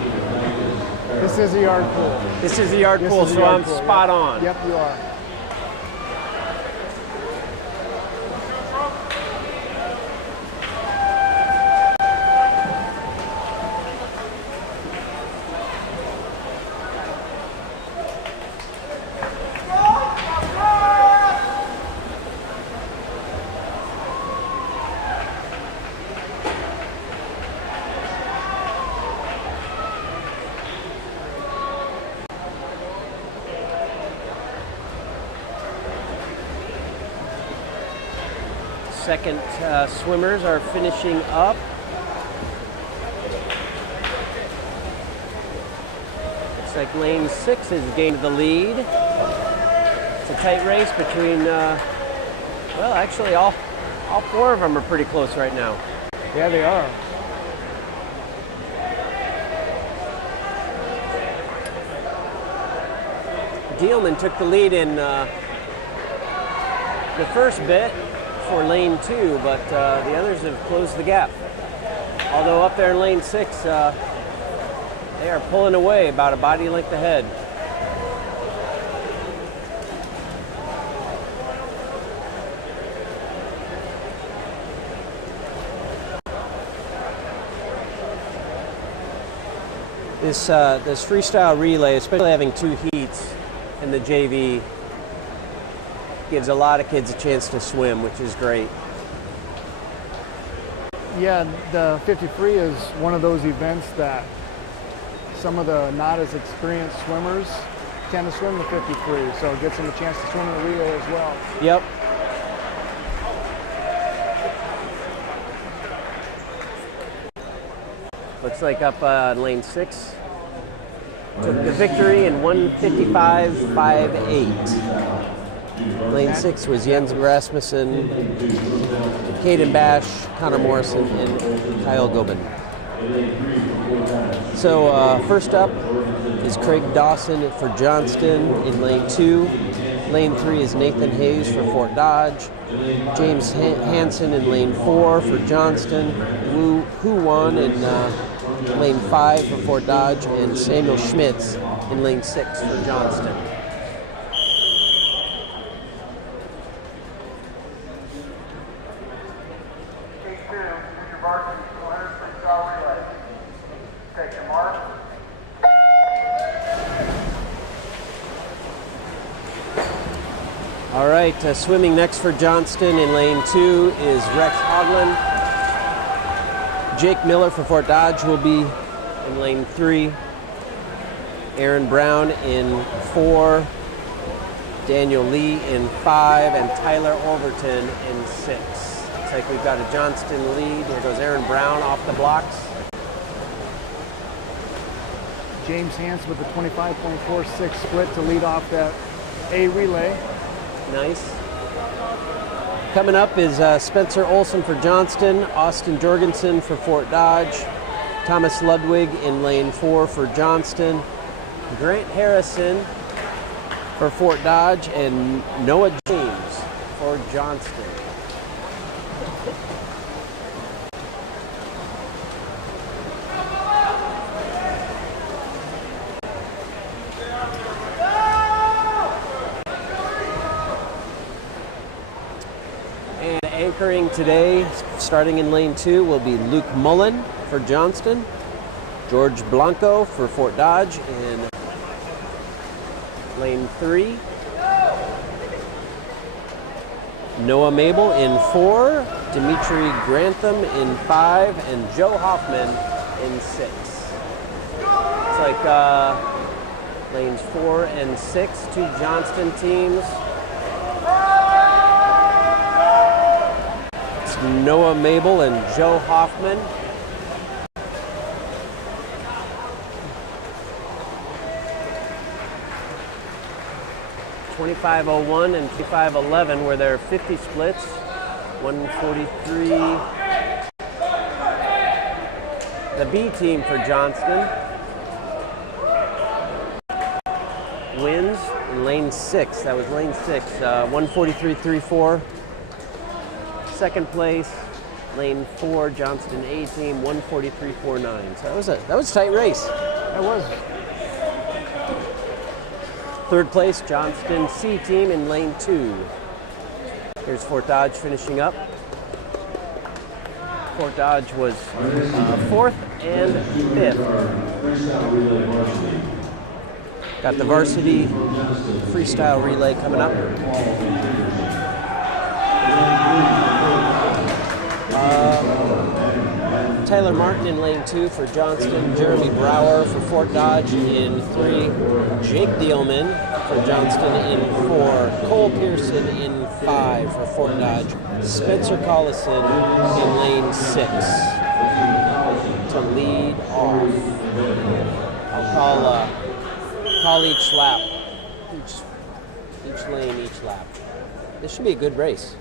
This is a yard pool. This is a yard pool, so I'm spot on. Yep, you are. Second swimmers are finishing up. Looks like lane 6 has gained the lead. It's a tight race between, well, actually all 4 of them are pretty close right now. Yeah, they are. Dielman took the lead in the first bit for lane 2, but the others have closed the gap. Although up there in lane 6, they are pulling away about a body length ahead. This freestyle relay, especially having 2 heats in the JV, gives a lot of kids a chance to swim, which is great. Yeah, the 50 free is one of those events that some of the not as experienced swimmers tend to swim the 50 free, so it gets them a chance to swim in the relay as well. Yep. Looks like up lane 6 took the victory in 1:55.58. Lane 6 was Jens Rasmussen, Caden Bash, Connor Morrison, and Kyle Gobin. So first up is Craig Dawson for Johnston in lane 2. Lane 3 is Nathan Hayes for Fort Dodge. James Hansen in lane 4 for Johnston. Hu Wan in lane 5 for Fort Dodge. And Samuel Schmitz in lane 6 for Johnston. All right, swimming next for Johnston in lane 2 is Rex Hoglin. Jake Miller for Fort Dodge will be in lane 3. Aaron Brown in 4. Daniel Lee in 5, and Tyler Overton in 6. Looks like we've got a Johnston lead. Here goes Aaron Brown off the blocks. James Hansen with the 25.46 split to lead off that A relay. Nice. Coming up is Spencer Olson for Johnston, Austin Jorgensen for Fort Dodge, Thomas Ludwig in lane 4 for Johnston, Grant Harrison for Fort Dodge, and Noah James for Johnston. And anchoring today, starting in lane 2, will be Luke Mullen for Johnston, George Blanco for Fort Dodge in lane 3, Noah Mabel in 4, Dimitri Grantham in 5, and Joe Hoffman in 6. It's like lanes 4 and 6, 2 Johnston teams. It's Noah Mabel and Joe Hoffman. .2501 and 2511 were their 50 splits. 143. The B team for Johnston wins in lane 6. That was lane 6. 143.34. Second place, lane 4, Johnston A team, 143.49. So that was a tight race. That was. Third place, Johnston C team in lane 2. Here's Fort Dodge finishing up. Fort Dodge was 4th and 5th. Got the varsity freestyle relay coming up. Tyler Martin in lane 2 for Johnston, Jeremy Brower for Fort Dodge in 3, Jake Dealman for Johnston in 4, Cole Pearson in 5 for Fort Dodge, Spencer Collison in lane 6 to lead off. I'll call each lap, each lane, each lap. This should be a good race.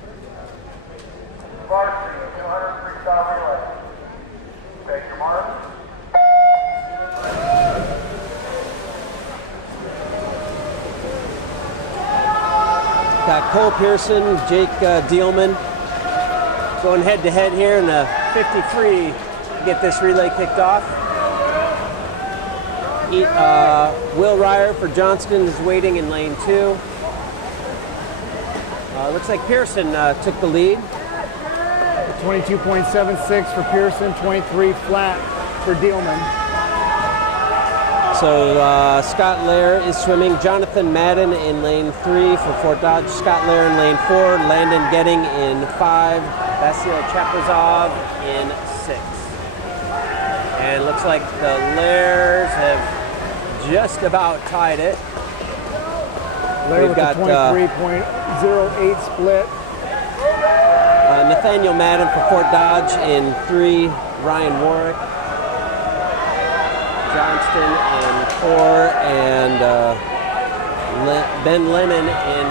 Varsity 200 freestyle relay. Take your mark. Got Cole Pearson, Jake Dealman going head to head here in a 53 to get this relay kicked off. Will Ryer for Johnston is waiting in lane 2. Looks like Pearson took the lead. 22.76 for Pearson, 23 flat for Dealman. So Scott Lair is swimming. Jonathan Madden in lane 3 for Fort Dodge. Scott Lair in lane 4. Landon Getting in 5. Vasil Chaprazov in 6. And looks like the Lairs have just about tied it. Lair with a 23.08 split. Nathaniel Madden for Fort Dodge in 3, Ryan Warwick, Johnston in 4, and Ben Lemon in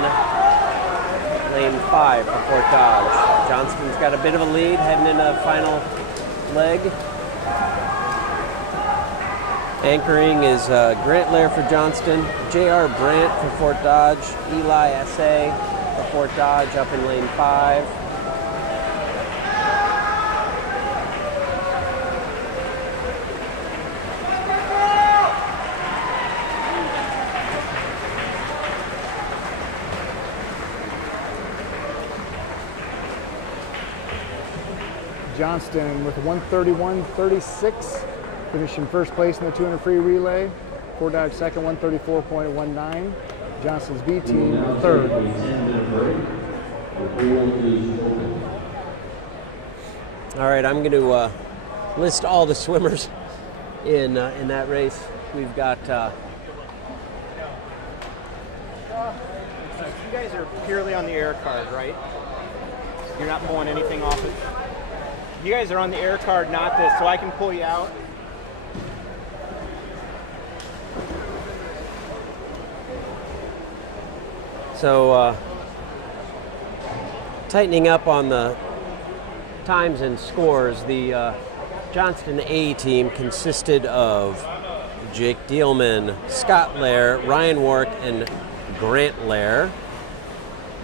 lane 5 for Fort Dodge. Johnston's got a bit of a lead heading into the final leg. Anchoring is Grant Lair for Johnston, J.R. Brandt for Fort Dodge, Eli S.A. for Fort Dodge up in lane 5. Johnston with 131.36, finishing first place in the 200 free relay. Fort Dodge second, 134.19. Johnston's B We will team now take third. a 10-minute break. The pool is open. All right, I'm going to list all the swimmers in that race. We've got You guys are purely on the air card, right? You're not pulling anything off it? You guys are on the air card, not this, so I can pull you out. so tightening up on the times and scores. The Johnston A team consisted of Jake Dielman, Scott Lair, Ryan Warwick, and Grant Lair.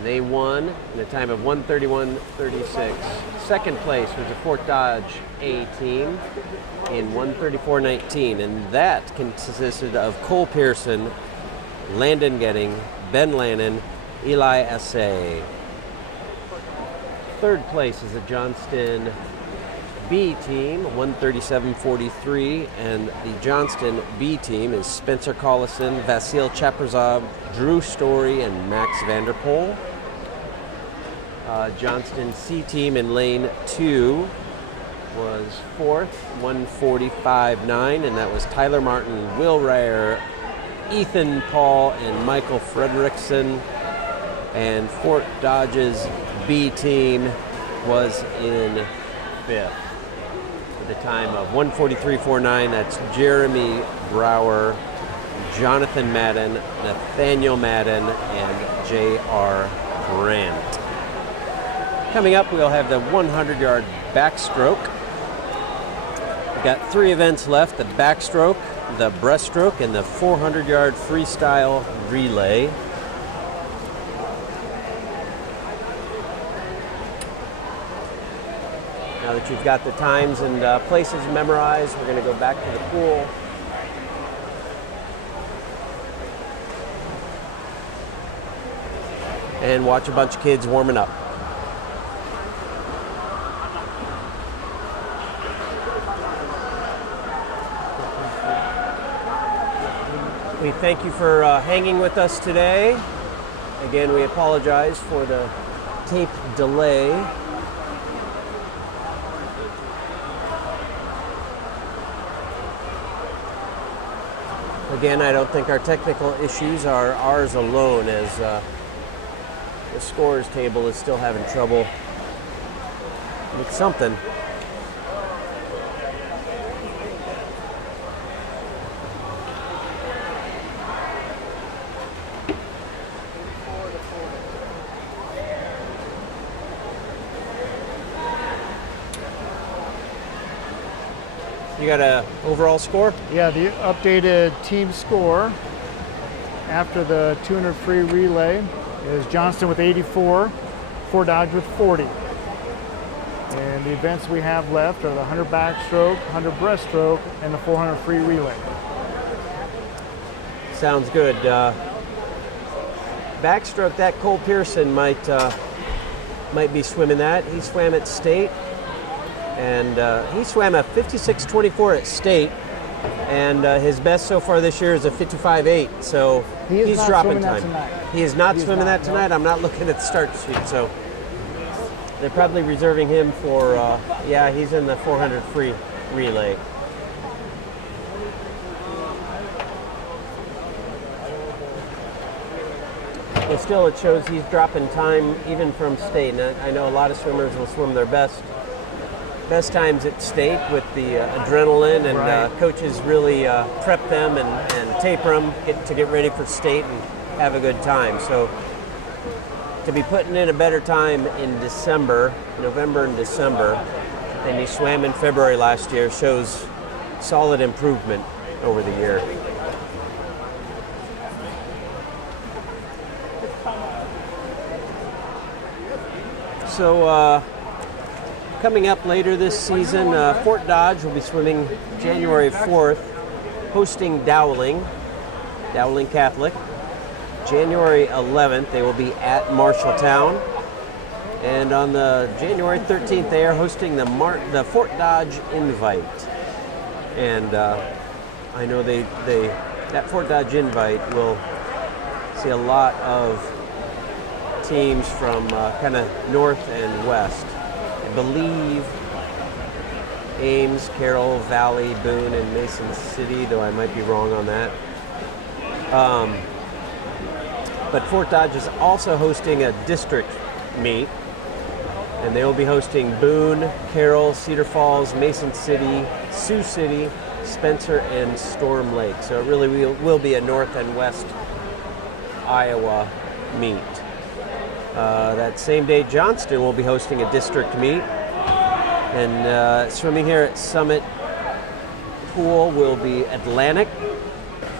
They won in a time of 1:31.36. Second place was the Fort Dodge A team in 1:34.19, and that consisted of Cole Pearson, Landon Getting, Ben Lannon, Eli Essay. Third place is the Johnston B team, 137.43, and the Johnston B team is Spencer Collison, Vasil Chaperzov, Drew Story, and Max Vanderpool. Johnston C team in lane 2 was fourth, 145.9, and that was Tyler Martin, Will Ryer, Ethan Paul, and Michael Frederickson. And Fort Dodge's B team was in fifth with a time of 143.49. That's Jeremy Brower, Jonathan Madden, Nathaniel Madden, and J.R. Grant. Coming up, we'll have the 100-yard backstroke. We've got 3 events left: the backstroke, the breaststroke, and the 400-yard freestyle relay. Now that you've got the times and places memorized, we're going to go back to the pool. And watch a bunch of kids warming up. We thank you for hanging with us today. Again, we apologize for the tape delay. Again, I don't think our technical issues are ours alone, as the scores table is still having trouble with something. You got a overall score? Yeah, the updated team score after the 200 free relay is Johnston with 84, Fort Dodge with 40. And the events we have left are the 100 backstroke, 100 breaststroke, and the 400 free relay. Sounds good. Backstroke, that Cole Pearson might be swimming that. He swam at state, and he swam a 56.24 at state, and his best so far this year is a 55.8. So he's dropping time. He is not swimming that tonight. I'm not looking at the start sheet, so they're probably reserving him for. Yeah, he's in the 400 free relay. But still, it shows he's dropping time even from state. And I know a lot of swimmers will swim their best times at state with the adrenaline, and Right. Coaches really prep them and taper them to get ready for state and have a good time. So to be putting in a better time in December, November and December, than he swam in February last year shows solid improvement over the year. So coming up later this season, Fort Dodge will be swimming January 4th, hosting Dowling Catholic. January 11th, they will be at Marshalltown. And on the January 13th, they are hosting the Fort Dodge Invite. And I know that Fort Dodge Invite will See a lot of teams from kind of north and west. I believe Ames, Carroll, Valley, Boone, and Mason City, though I might be wrong on that. But Fort Dodge is also hosting a district meet, and they will be hosting Boone, Carroll, Cedar Falls, Mason City, Sioux City, Spencer, and Storm Lake. So it really will be a north and west Iowa meet. That same day, Johnston will be hosting a district meet, and swimming here at Summit Pool will be Atlantic,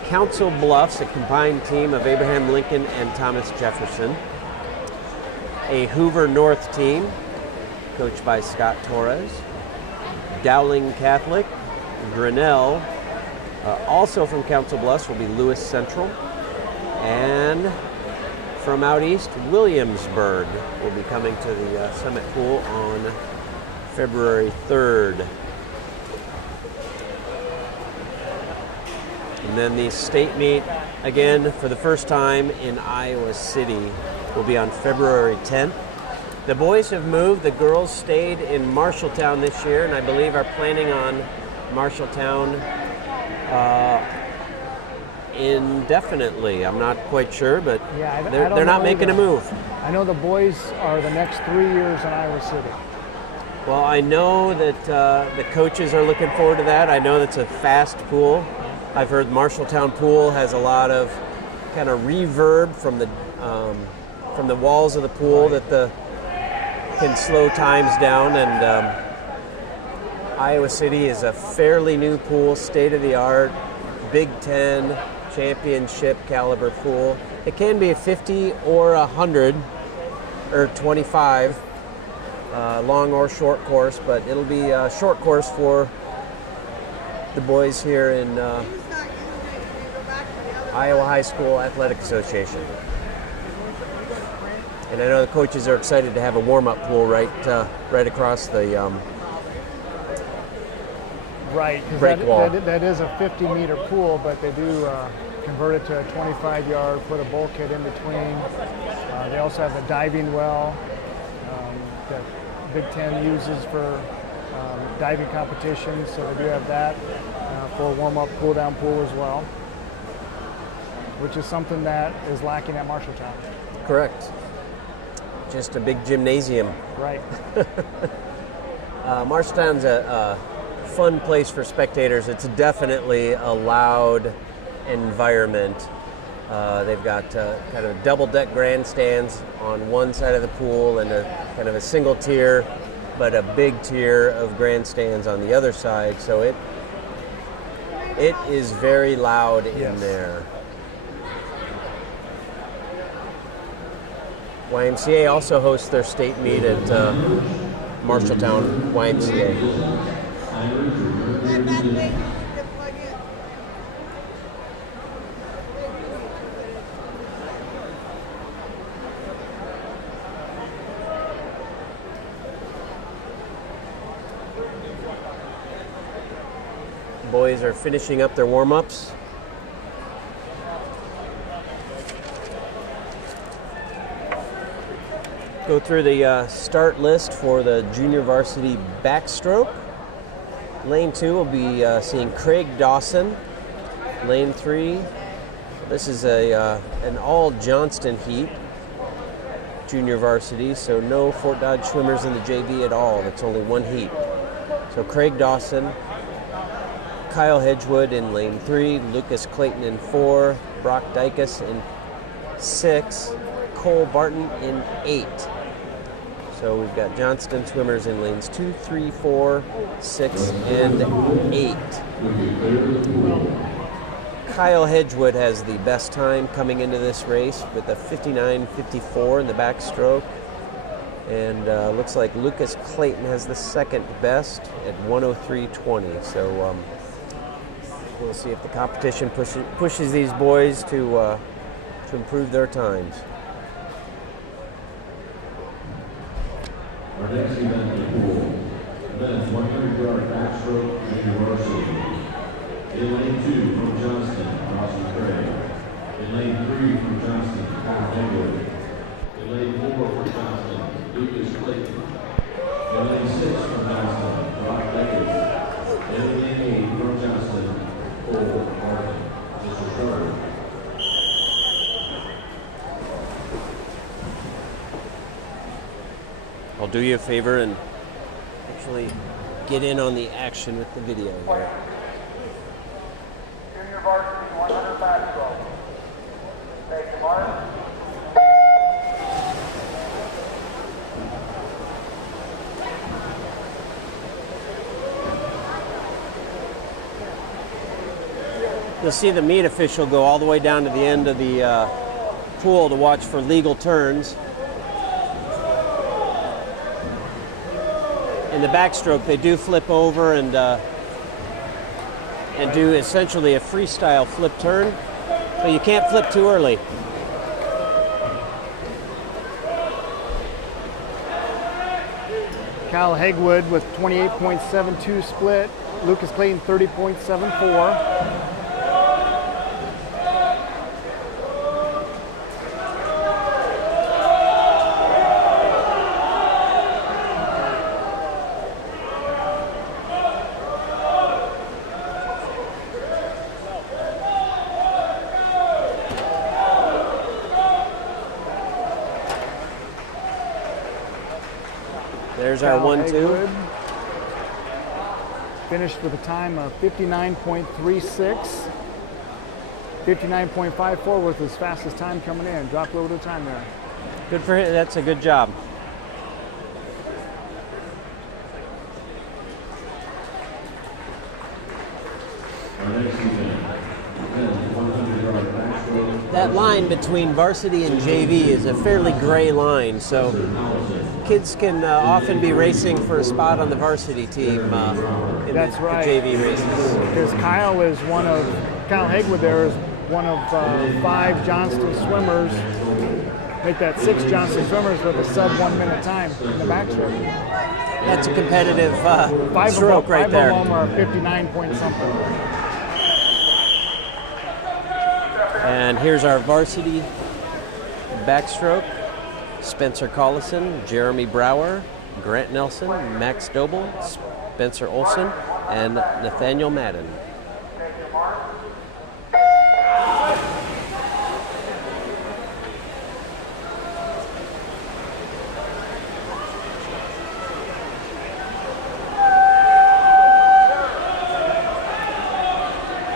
Council Bluffs, a combined team of Abraham Lincoln and Thomas Jefferson, a Hoover North team, coached by Scott Torres, Dowling Catholic, Grinnell, also from Council Bluffs will be Lewis Central, and from out east, Williamsburg will be coming to the Summit Pool on February 3rd. And then the state meet, again, for the first time in Iowa City, will be on February 10th. The boys have moved. The girls stayed in Marshalltown this year, and I believe are planning on Marshalltown indefinitely. I'm not quite sure, but Yeah, I they're don't not know making a either. move. I know the boys are the next 3 years in Iowa City. Well, I know that the coaches are looking forward to that. I know that's a fast pool. I've heard Marshalltown Pool has a lot of kind of reverb from the walls of the pool that can slow times down. And Iowa City is a fairly new pool, state of the art, Big Ten championship caliber pool. It can be a 50 or 100 or 25, long or short course, but it'll be a short course for the boys here in Iowa High School Athletic Association. And I know the coaches are excited to have a warm-up pool right across the Right, because break wall. that is a 50-meter pool, but they do convert it to a 25-yard, put a bulkhead in between. They also have a diving well that Big Ten uses for diving competitions, so they do have that for a warm-up, cool-down pool as well, which is something that is lacking at Marshalltown. Correct. Just a big gymnasium. Right. Marshalltown's a fun place for spectators. It's definitely a loud environment. They've got kind of double-deck grandstands on one side of the pool and a kind of a single tier, but a big tier of grandstands on the other side. So it is very loud in there. YMCA also hosts their state meet at Marshalltown YMCA. Boys are finishing up their warm-ups. Go through the start list for the junior varsity backstroke. Lane 2 will be seeing Craig Dawson. Lane 3, this is an all Johnston heat, junior varsity, so no Fort Dodge swimmers in the JV at all. That's only one heat. So Craig Dawson, Kyle Hedgewood in lane 3, Lucas Clayton in 4, Brock Dykus in 6, Cole Barton in 8. So we've got Johnston swimmers in lanes 2, 3, 4, 6, and 8. Kyle Hedgewood has the best time coming into this race with a 59.54 in the backstroke. And looks like Lucas Clayton has the second best at 103.20. So we'll see if the competition pushes these boys to improve their times. Our next event in the pool, men's 100-yard backstroke junior varsity. In lane 2 from Johnston, Austin Craig. In lane 3 from Johnston, Kyle Haywood. In lane 4 from Johnston, Lucas Clayton. In lane 6 from Johnston, Rob Beckett. In lane 8 from Johnston, Cole Martin. Mr. Short. I'll do you a favor and actually get in on the action with the video here. Junior varsity 100 backstroke. Thank you, Mark. You'll see the meet official go all the way down to the end of the pool to watch for legal turns. In the backstroke, they do flip over and do essentially a freestyle flip turn, but you can't flip too early. Kyle Hagwood with 28.72 split. Lucas Clayton 30.74. There's our 1-2. Hagwood finished with a time of 59.36. 59.54 was his fastest time coming in. Dropped a little bit of time there. Good for him. That's a good job. Our next event, 100-yard backstroke. That line between varsity and JV is a fairly gray line, so kids can often be racing for a spot on the varsity team in That's the right. JV races. Because Kyle Hagwood there is one of 5 Johnston swimmers. Make that 6 Johnston swimmers with a sub 1 minute time in the backstroke. That's a competitive Five stroke right there. of them are 59 point something. And here's our varsity backstroke. Spencer Collison, Jeremy Brower, Grant Nelson, Max Doble, Spencer Olson, and Nathaniel Madden.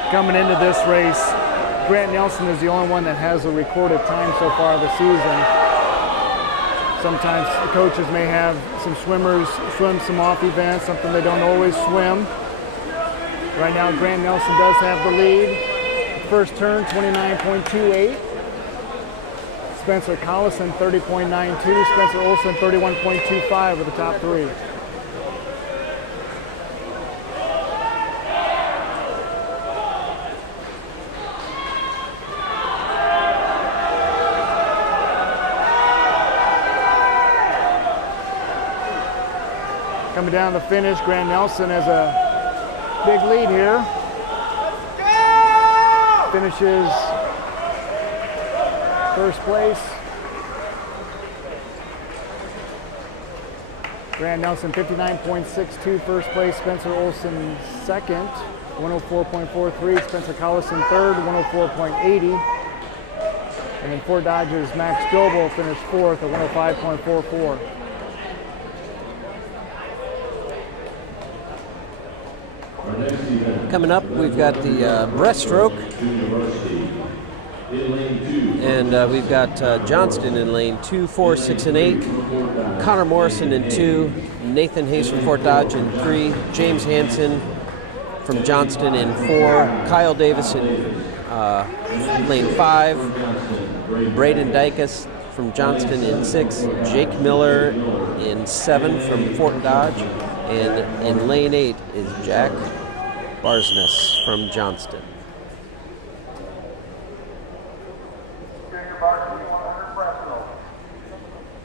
Coming into this race, Grant Nelson is the only one that has a recorded time so far this season. Sometimes the coaches may have some swimmers swim some off events, something they don't always swim. Right now, Grant Nelson does have the lead. First turn, 29.28. Spencer Collison, 30.92. Spencer Olson, 31.25 with the top 3. Coming down the finish, Grant Nelson has a big lead here. Finishes first place. Grant Nelson 59.62 first place. Spencer Olson second, 104.43. Spencer Collison third, 104.80. And then Fort Dodge's Max Doble finished fourth at 105.44. Coming up, we've got the breaststroke, and we've got Johnston in lane 2, 4, 6, and 8, Connor Morrison in 2, Nathan Hayes from Fort Dodge in 3, James Hansen from Johnston in 4, Kyle Davis in lane 5, Braden Dykus from Johnston in 6, Jake Miller in 7 from Fort Dodge, and in lane 8 is Jack Barsness from Johnston. Junior varsity 100 breaststroke.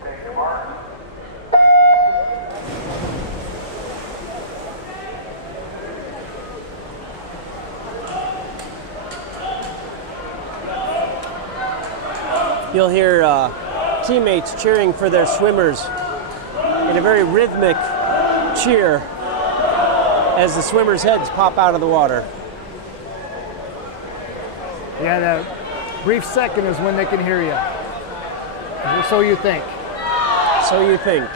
Thank you, Mark. You'll hear teammates cheering for their swimmers in a very rhythmic cheer as the swimmers' heads pop out of the water. Yeah, that brief second is when they can hear you. So you think. So you think.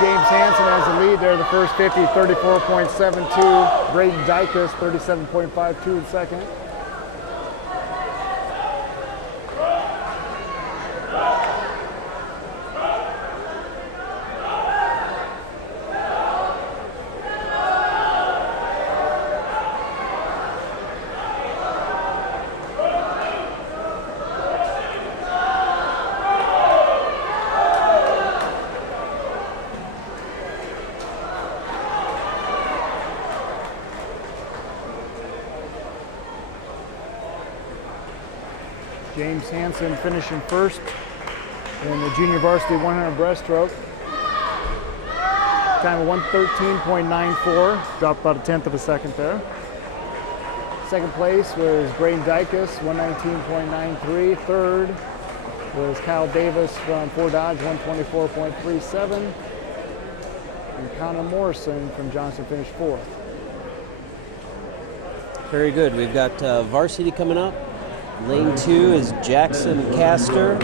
James Hansen has the lead there, the first 50, 34.72. Braden Dykus, 37.52 in second. James Hansen finishing first in the junior varsity 100 breaststroke. Time of 1:13.94, dropped about a tenth of a second there. Second place was Braden Dykus, 119.93. Third was Kyle Davis from Fort Dodge, 124.37. And Connor Morrison from Johnston finished fourth. Very good. We've got varsity coming up. Lane 2 is Jackson Castor.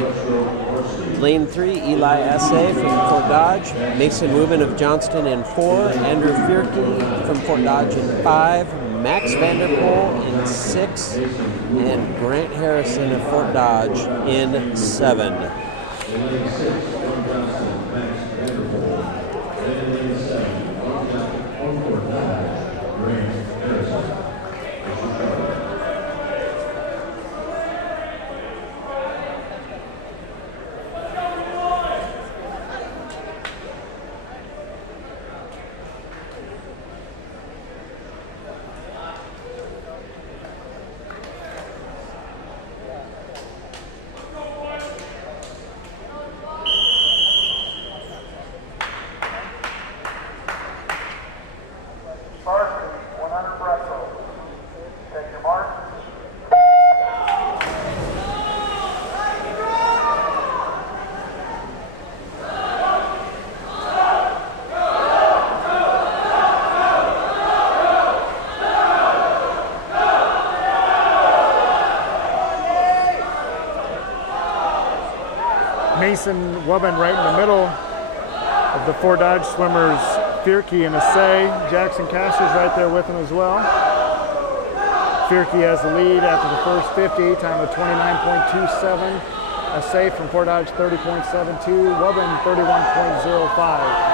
Lane 3, Eli Essay from Fort Dodge. Mason Rubin of Johnston in 4. Andrew Fierke from Fort Dodge in 5. Max Vanderpool in 6. And Grant Harrison of Fort Dodge in 7. Varsity, 100 breaststroke. Take your mark. Mason Wubben right in the middle of the Fort Dodge swimmers, Fierke and Assay. Jackson Castor's right there with him as well. Fierke has the lead after the first 50, time of 29.27. Assay from Fort Dodge, 30.72. Wubben, 31.05.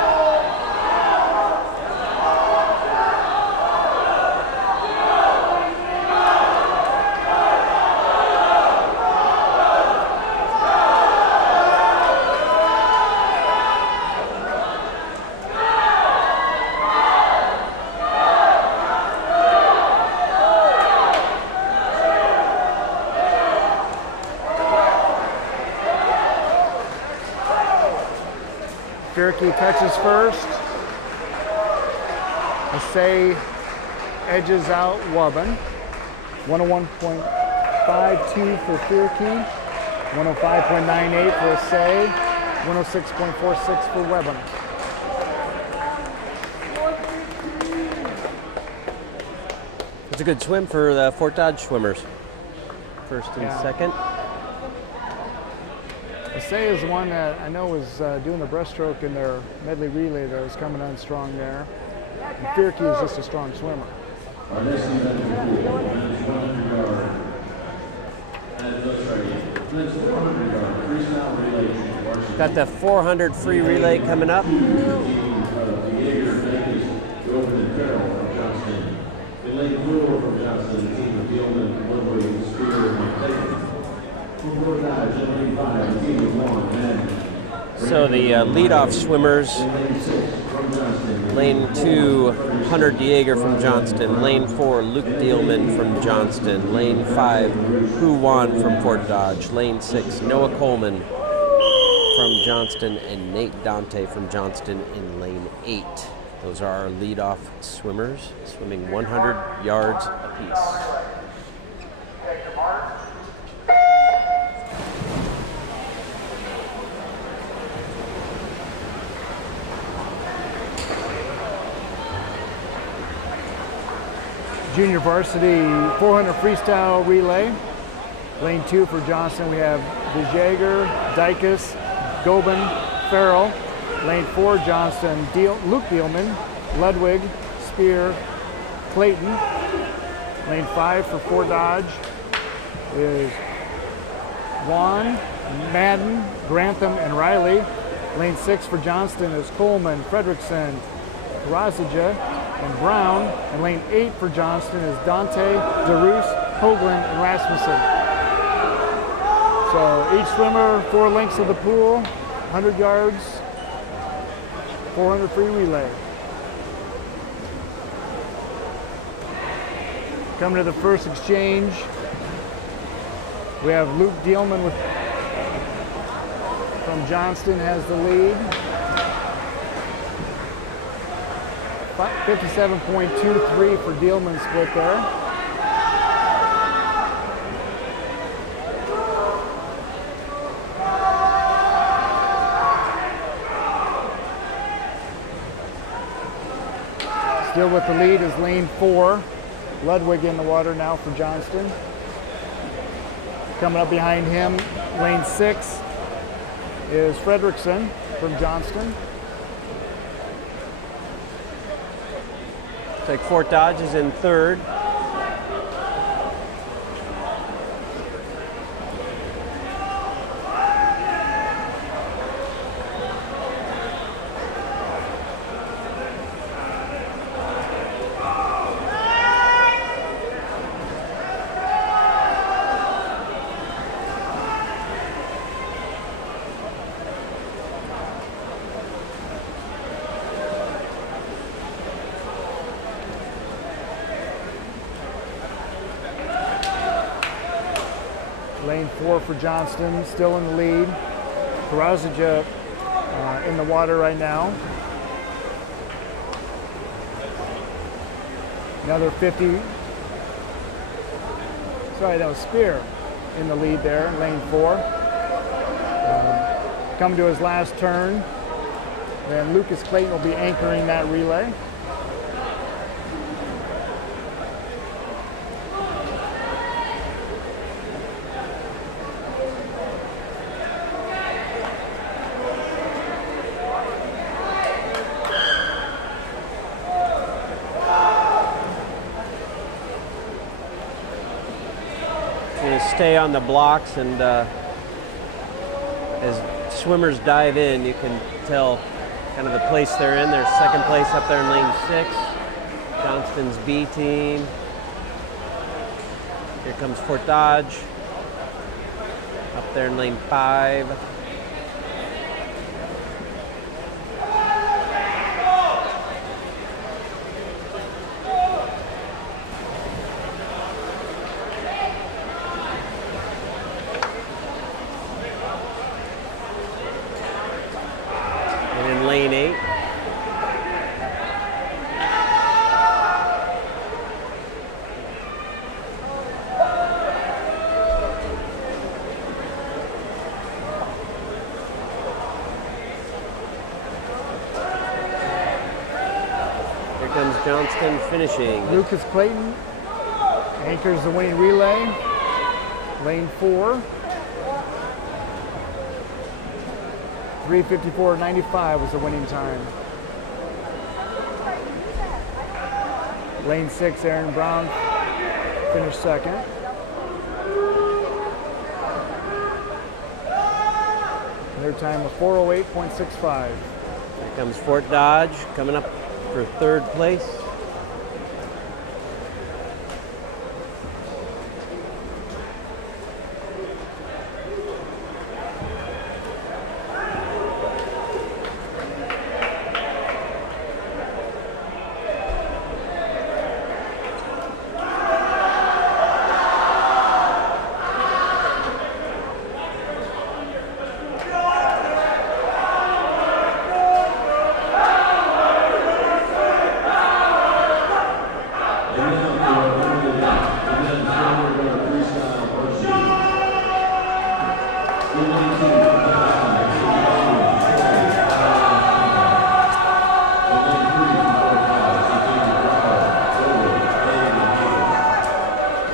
Fierke touches first. Assay edges out Wubben. 101.52 for Fierke. 105.98 for Assay. 106.46 for Wubben. It's a good swim for the Fort Dodge swimmers. First and second. Assay is the one that I know was doing the breaststroke in their medley relay that was coming on strong there. And Fierke is just a strong swimmer. Our next event will be men's 100 yard. Men's 400 yard freestyle relay. Got the 400 free relay coming up. The Jaeger Vegas, Govan and Farrell from Johnston. In lane 4 from Johnston, the team of Gilman, Woodward, Spear, and Clayton. So the leadoff swimmers, lane 2, Hunter Dieger from Johnston, lane 4, Luke Dielman from Johnston, lane 5, Hu Wan from Fort Dodge, lane 6, Noah Coleman from Johnston, and Nate Dante from Johnston in lane 8. Those are our leadoff swimmers, swimming 100 yards apiece. Take your mark. Junior varsity 400 freestyle relay. Lane 2 for Johnston, we have DeJager, Dykus, Gobin, Farrell. Lane 4, Johnston, Luke Dielman, Ludwig, Spear, Clayton. Lane 5 for Fort Dodge is Juan, Madden, Grantham, and Riley. Lane 6 for Johnston is Coleman, Fredrickson, Razija, and Brown. And lane 8 for Johnston is Dante, DeRoos, Hoagland, and Rasmussen. So each swimmer, 4 lengths of the pool, 100 yards, 400 free relay. Coming to the first exchange, we have Luke Dielman from Johnston has the lead. 57.23 for Dielman split there. Still with the lead is lane 4. Ludwig in the water now for Johnston. Coming up behind him, lane 6 is Fredrickson from Johnston. Looks like Fort Dodge is in third. Lane 4 for Johnston, still in the lead. Karazija in the water right now. Another 50. Sorry, that was Spear in the lead there in lane 4. Coming to his last turn. Then Lucas Clayton will be anchoring that relay. Stay on the blocks, and as swimmers dive in, you can tell kind of the place they're in. There's second place up there in lane 6, Johnston's B team. Here comes Fort Dodge up there in lane 5. Lane 8. Here comes Johnston finishing. Lucas Clayton anchors the winning relay. Lane 4. 3:54.95 was the winning time. Lane 6, Aaron Brown finished second. Their time of 4:08.65. Here comes Fort Dodge coming up for third place.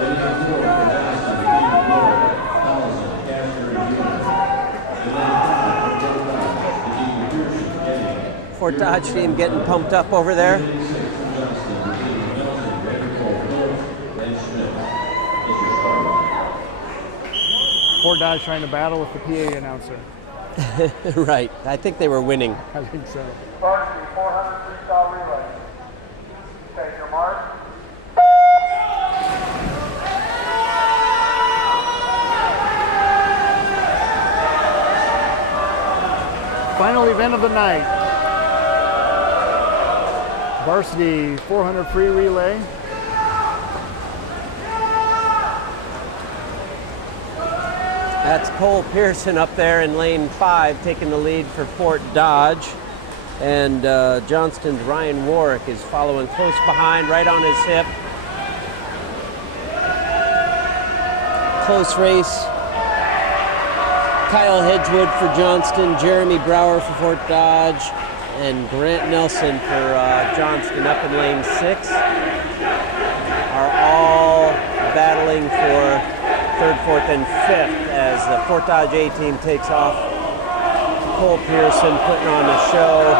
In lane 4 for Johnston, Stephen Miller, Collison, Cashner, and Jr. In lane 5 for Fort Dodge, Stephen Pearson, Kenny. Fort Dodge team getting pumped up over there. In lane 6 for Johnston, Stephen Nelson, Vanderpool, Phillips, and Schmidt. Mr. Stark. Fort Dodge trying to battle with the PA announcer. Right. I think they were winning. I think so. Varsity 400 freestyle relay. Take your mark. Final event of the night. Varsity 400 free relay. That's Cole Pearson up there in lane 5, taking the lead for Fort Dodge. And Johnston's Ryan Warwick is following close behind, right on his hip. Close race. Kyle Hedgewood for Johnston, Jeremy Brower for Fort Dodge, and Grant Nelson for Johnston up in lane 6 are all battling for 3rd, 4th, and 5th as the Fort Dodge A team takes off. Cole Pearson putting on a show.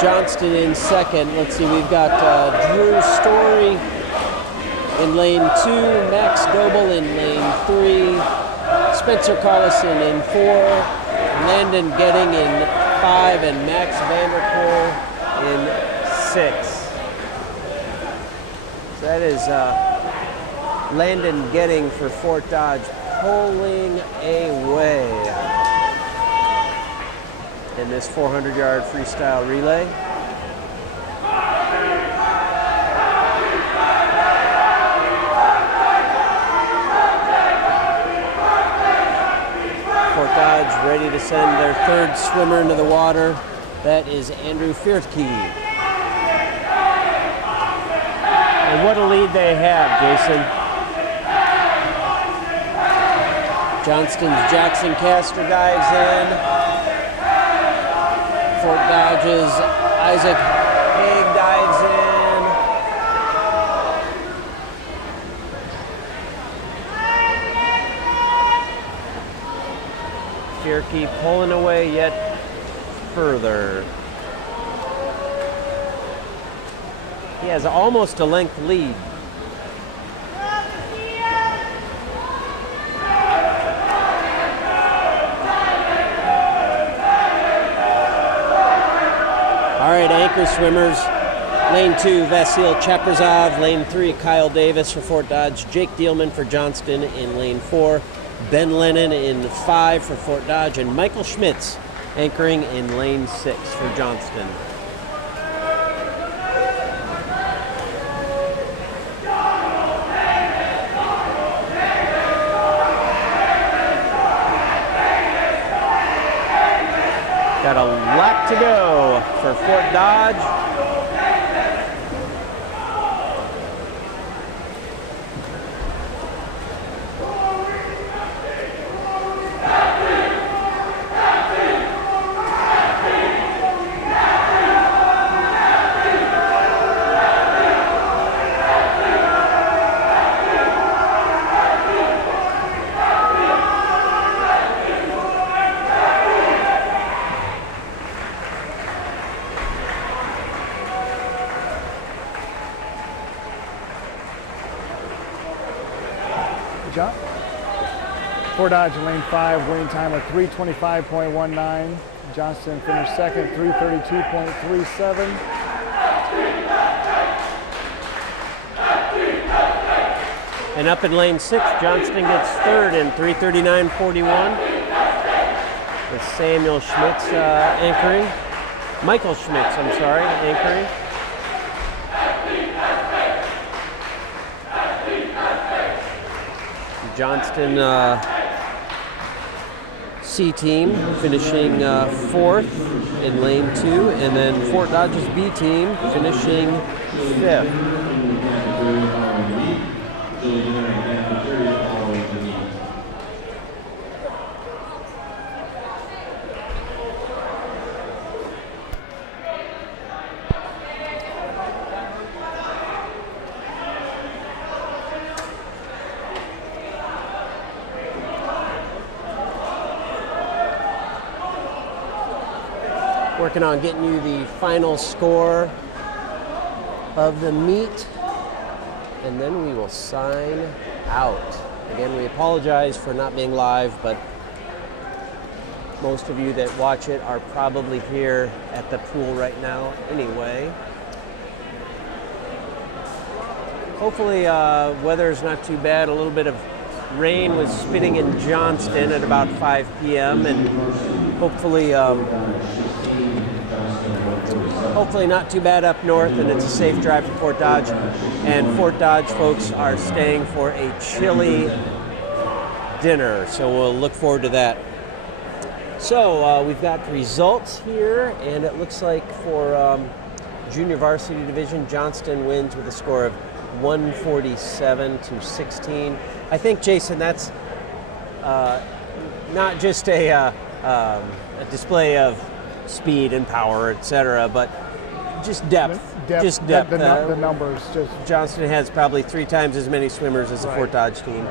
Johnston in 2nd. Let's see, we've got Drew Story in lane 2, Max Goebel in lane 3, Spencer Carlson in 4, Landon Getting in 5, and Max Vanderpool in 6. So that is Landon Getting for Fort Dodge pulling away in this 400-yard freestyle relay. Fort Dodge ready to send their 3rd swimmer into the water. That is Andrew Fiertke. And what a lead they have, Jason. Johnston's Jackson Castor dives in. Fort Dodge's Isaac Haig dives in. Fierke pulling away yet further. He has almost a length lead. All right, anchor swimmers. Lane 2, Vasil Chaprazov. Lane 3, Kyle Davis for Fort Dodge. Jake Dielman for Johnston in lane 4. Ben Lennon in 5 for Fort Dodge. And Michael Schmitz anchoring in lane 6 for Johnston. Got a lap to go for Fort Dodge. Fort Dodge in lane 5, winning time of 3:25.19. Johnston finished 2nd, 3:32.37. And up in lane 6, Johnston gets 3rd in 3:39.41. With Samuel Schmitz anchoring. Michael Schmitz, I'm sorry, anchoring. Johnston C team finishing 4th in lane 2, and then Fort Dodge's B team finishing 5th. working on getting you the final score of the meet, and then we will sign out. Again, we apologize for not being live, but most of you that watch it are probably here at the pool right now anyway. Hopefully weather's not too bad. A little bit of rain was spitting in Johnston at about 5 p.m. and hopefully not too bad up north, and it's a safe drive to Fort Dodge. And Fort Dodge folks are staying for a chili dinner, so we'll look forward to that. So we've got results here, and it looks like for junior varsity division, Johnston wins with a score of 147-16. I think, Jason, that's not just a display of speed and power, etc., but just depth. Just depth. The numbers. Johnston has probably 3 times as many swimmers as the Fort Dodge team.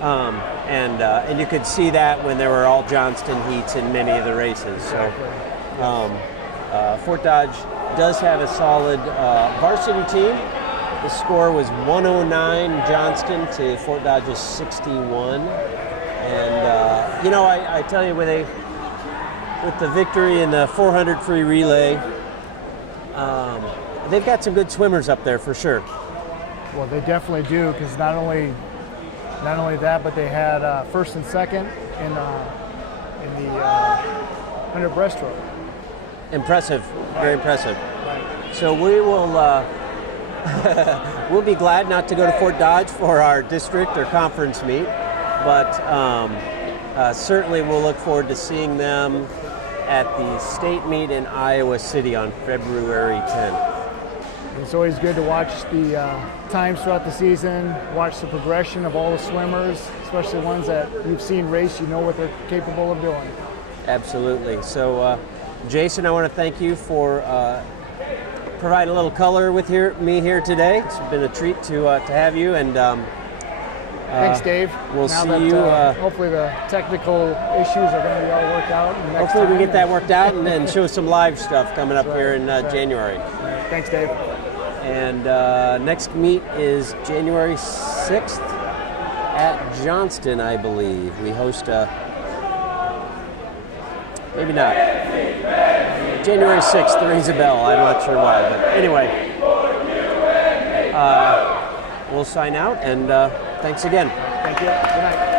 And you could see that when there were all Johnston heats in many of the races. So Fort Dodge does have a solid varsity team. The score was 109 Johnston to Fort Dodge's 61. And I tell you, with the victory in the 400 free relay, they've got some good swimmers up there for sure. Well, they definitely do, because not only that, but they had first and second in the 100 breaststroke. Impressive, very impressive. Right. So we will we'll be glad not to go to Fort Dodge for our district or conference meet, but certainly we'll look forward to seeing them at the state meet in Iowa City on February 10th. It's always good to watch the times throughout the season, watch the progression of all the swimmers, especially ones that you've seen race, you know what they're capable of doing. Absolutely. So, Jason, I want to thank you for providing a little color with me here today. It's been a treat to have you, and thanks, Dave. We'll now see that, you. Hopefully the technical issues are going to be all worked out. Hopefully we get that worked out and show some live stuff coming up here in January. Right. Thanks, Dave. And next meet is January 6th at Johnston, I believe. We host maybe not. January 6th rings a bell. I'm not sure why, but anyway. We'll sign out, and thanks again. Thank you. Good night.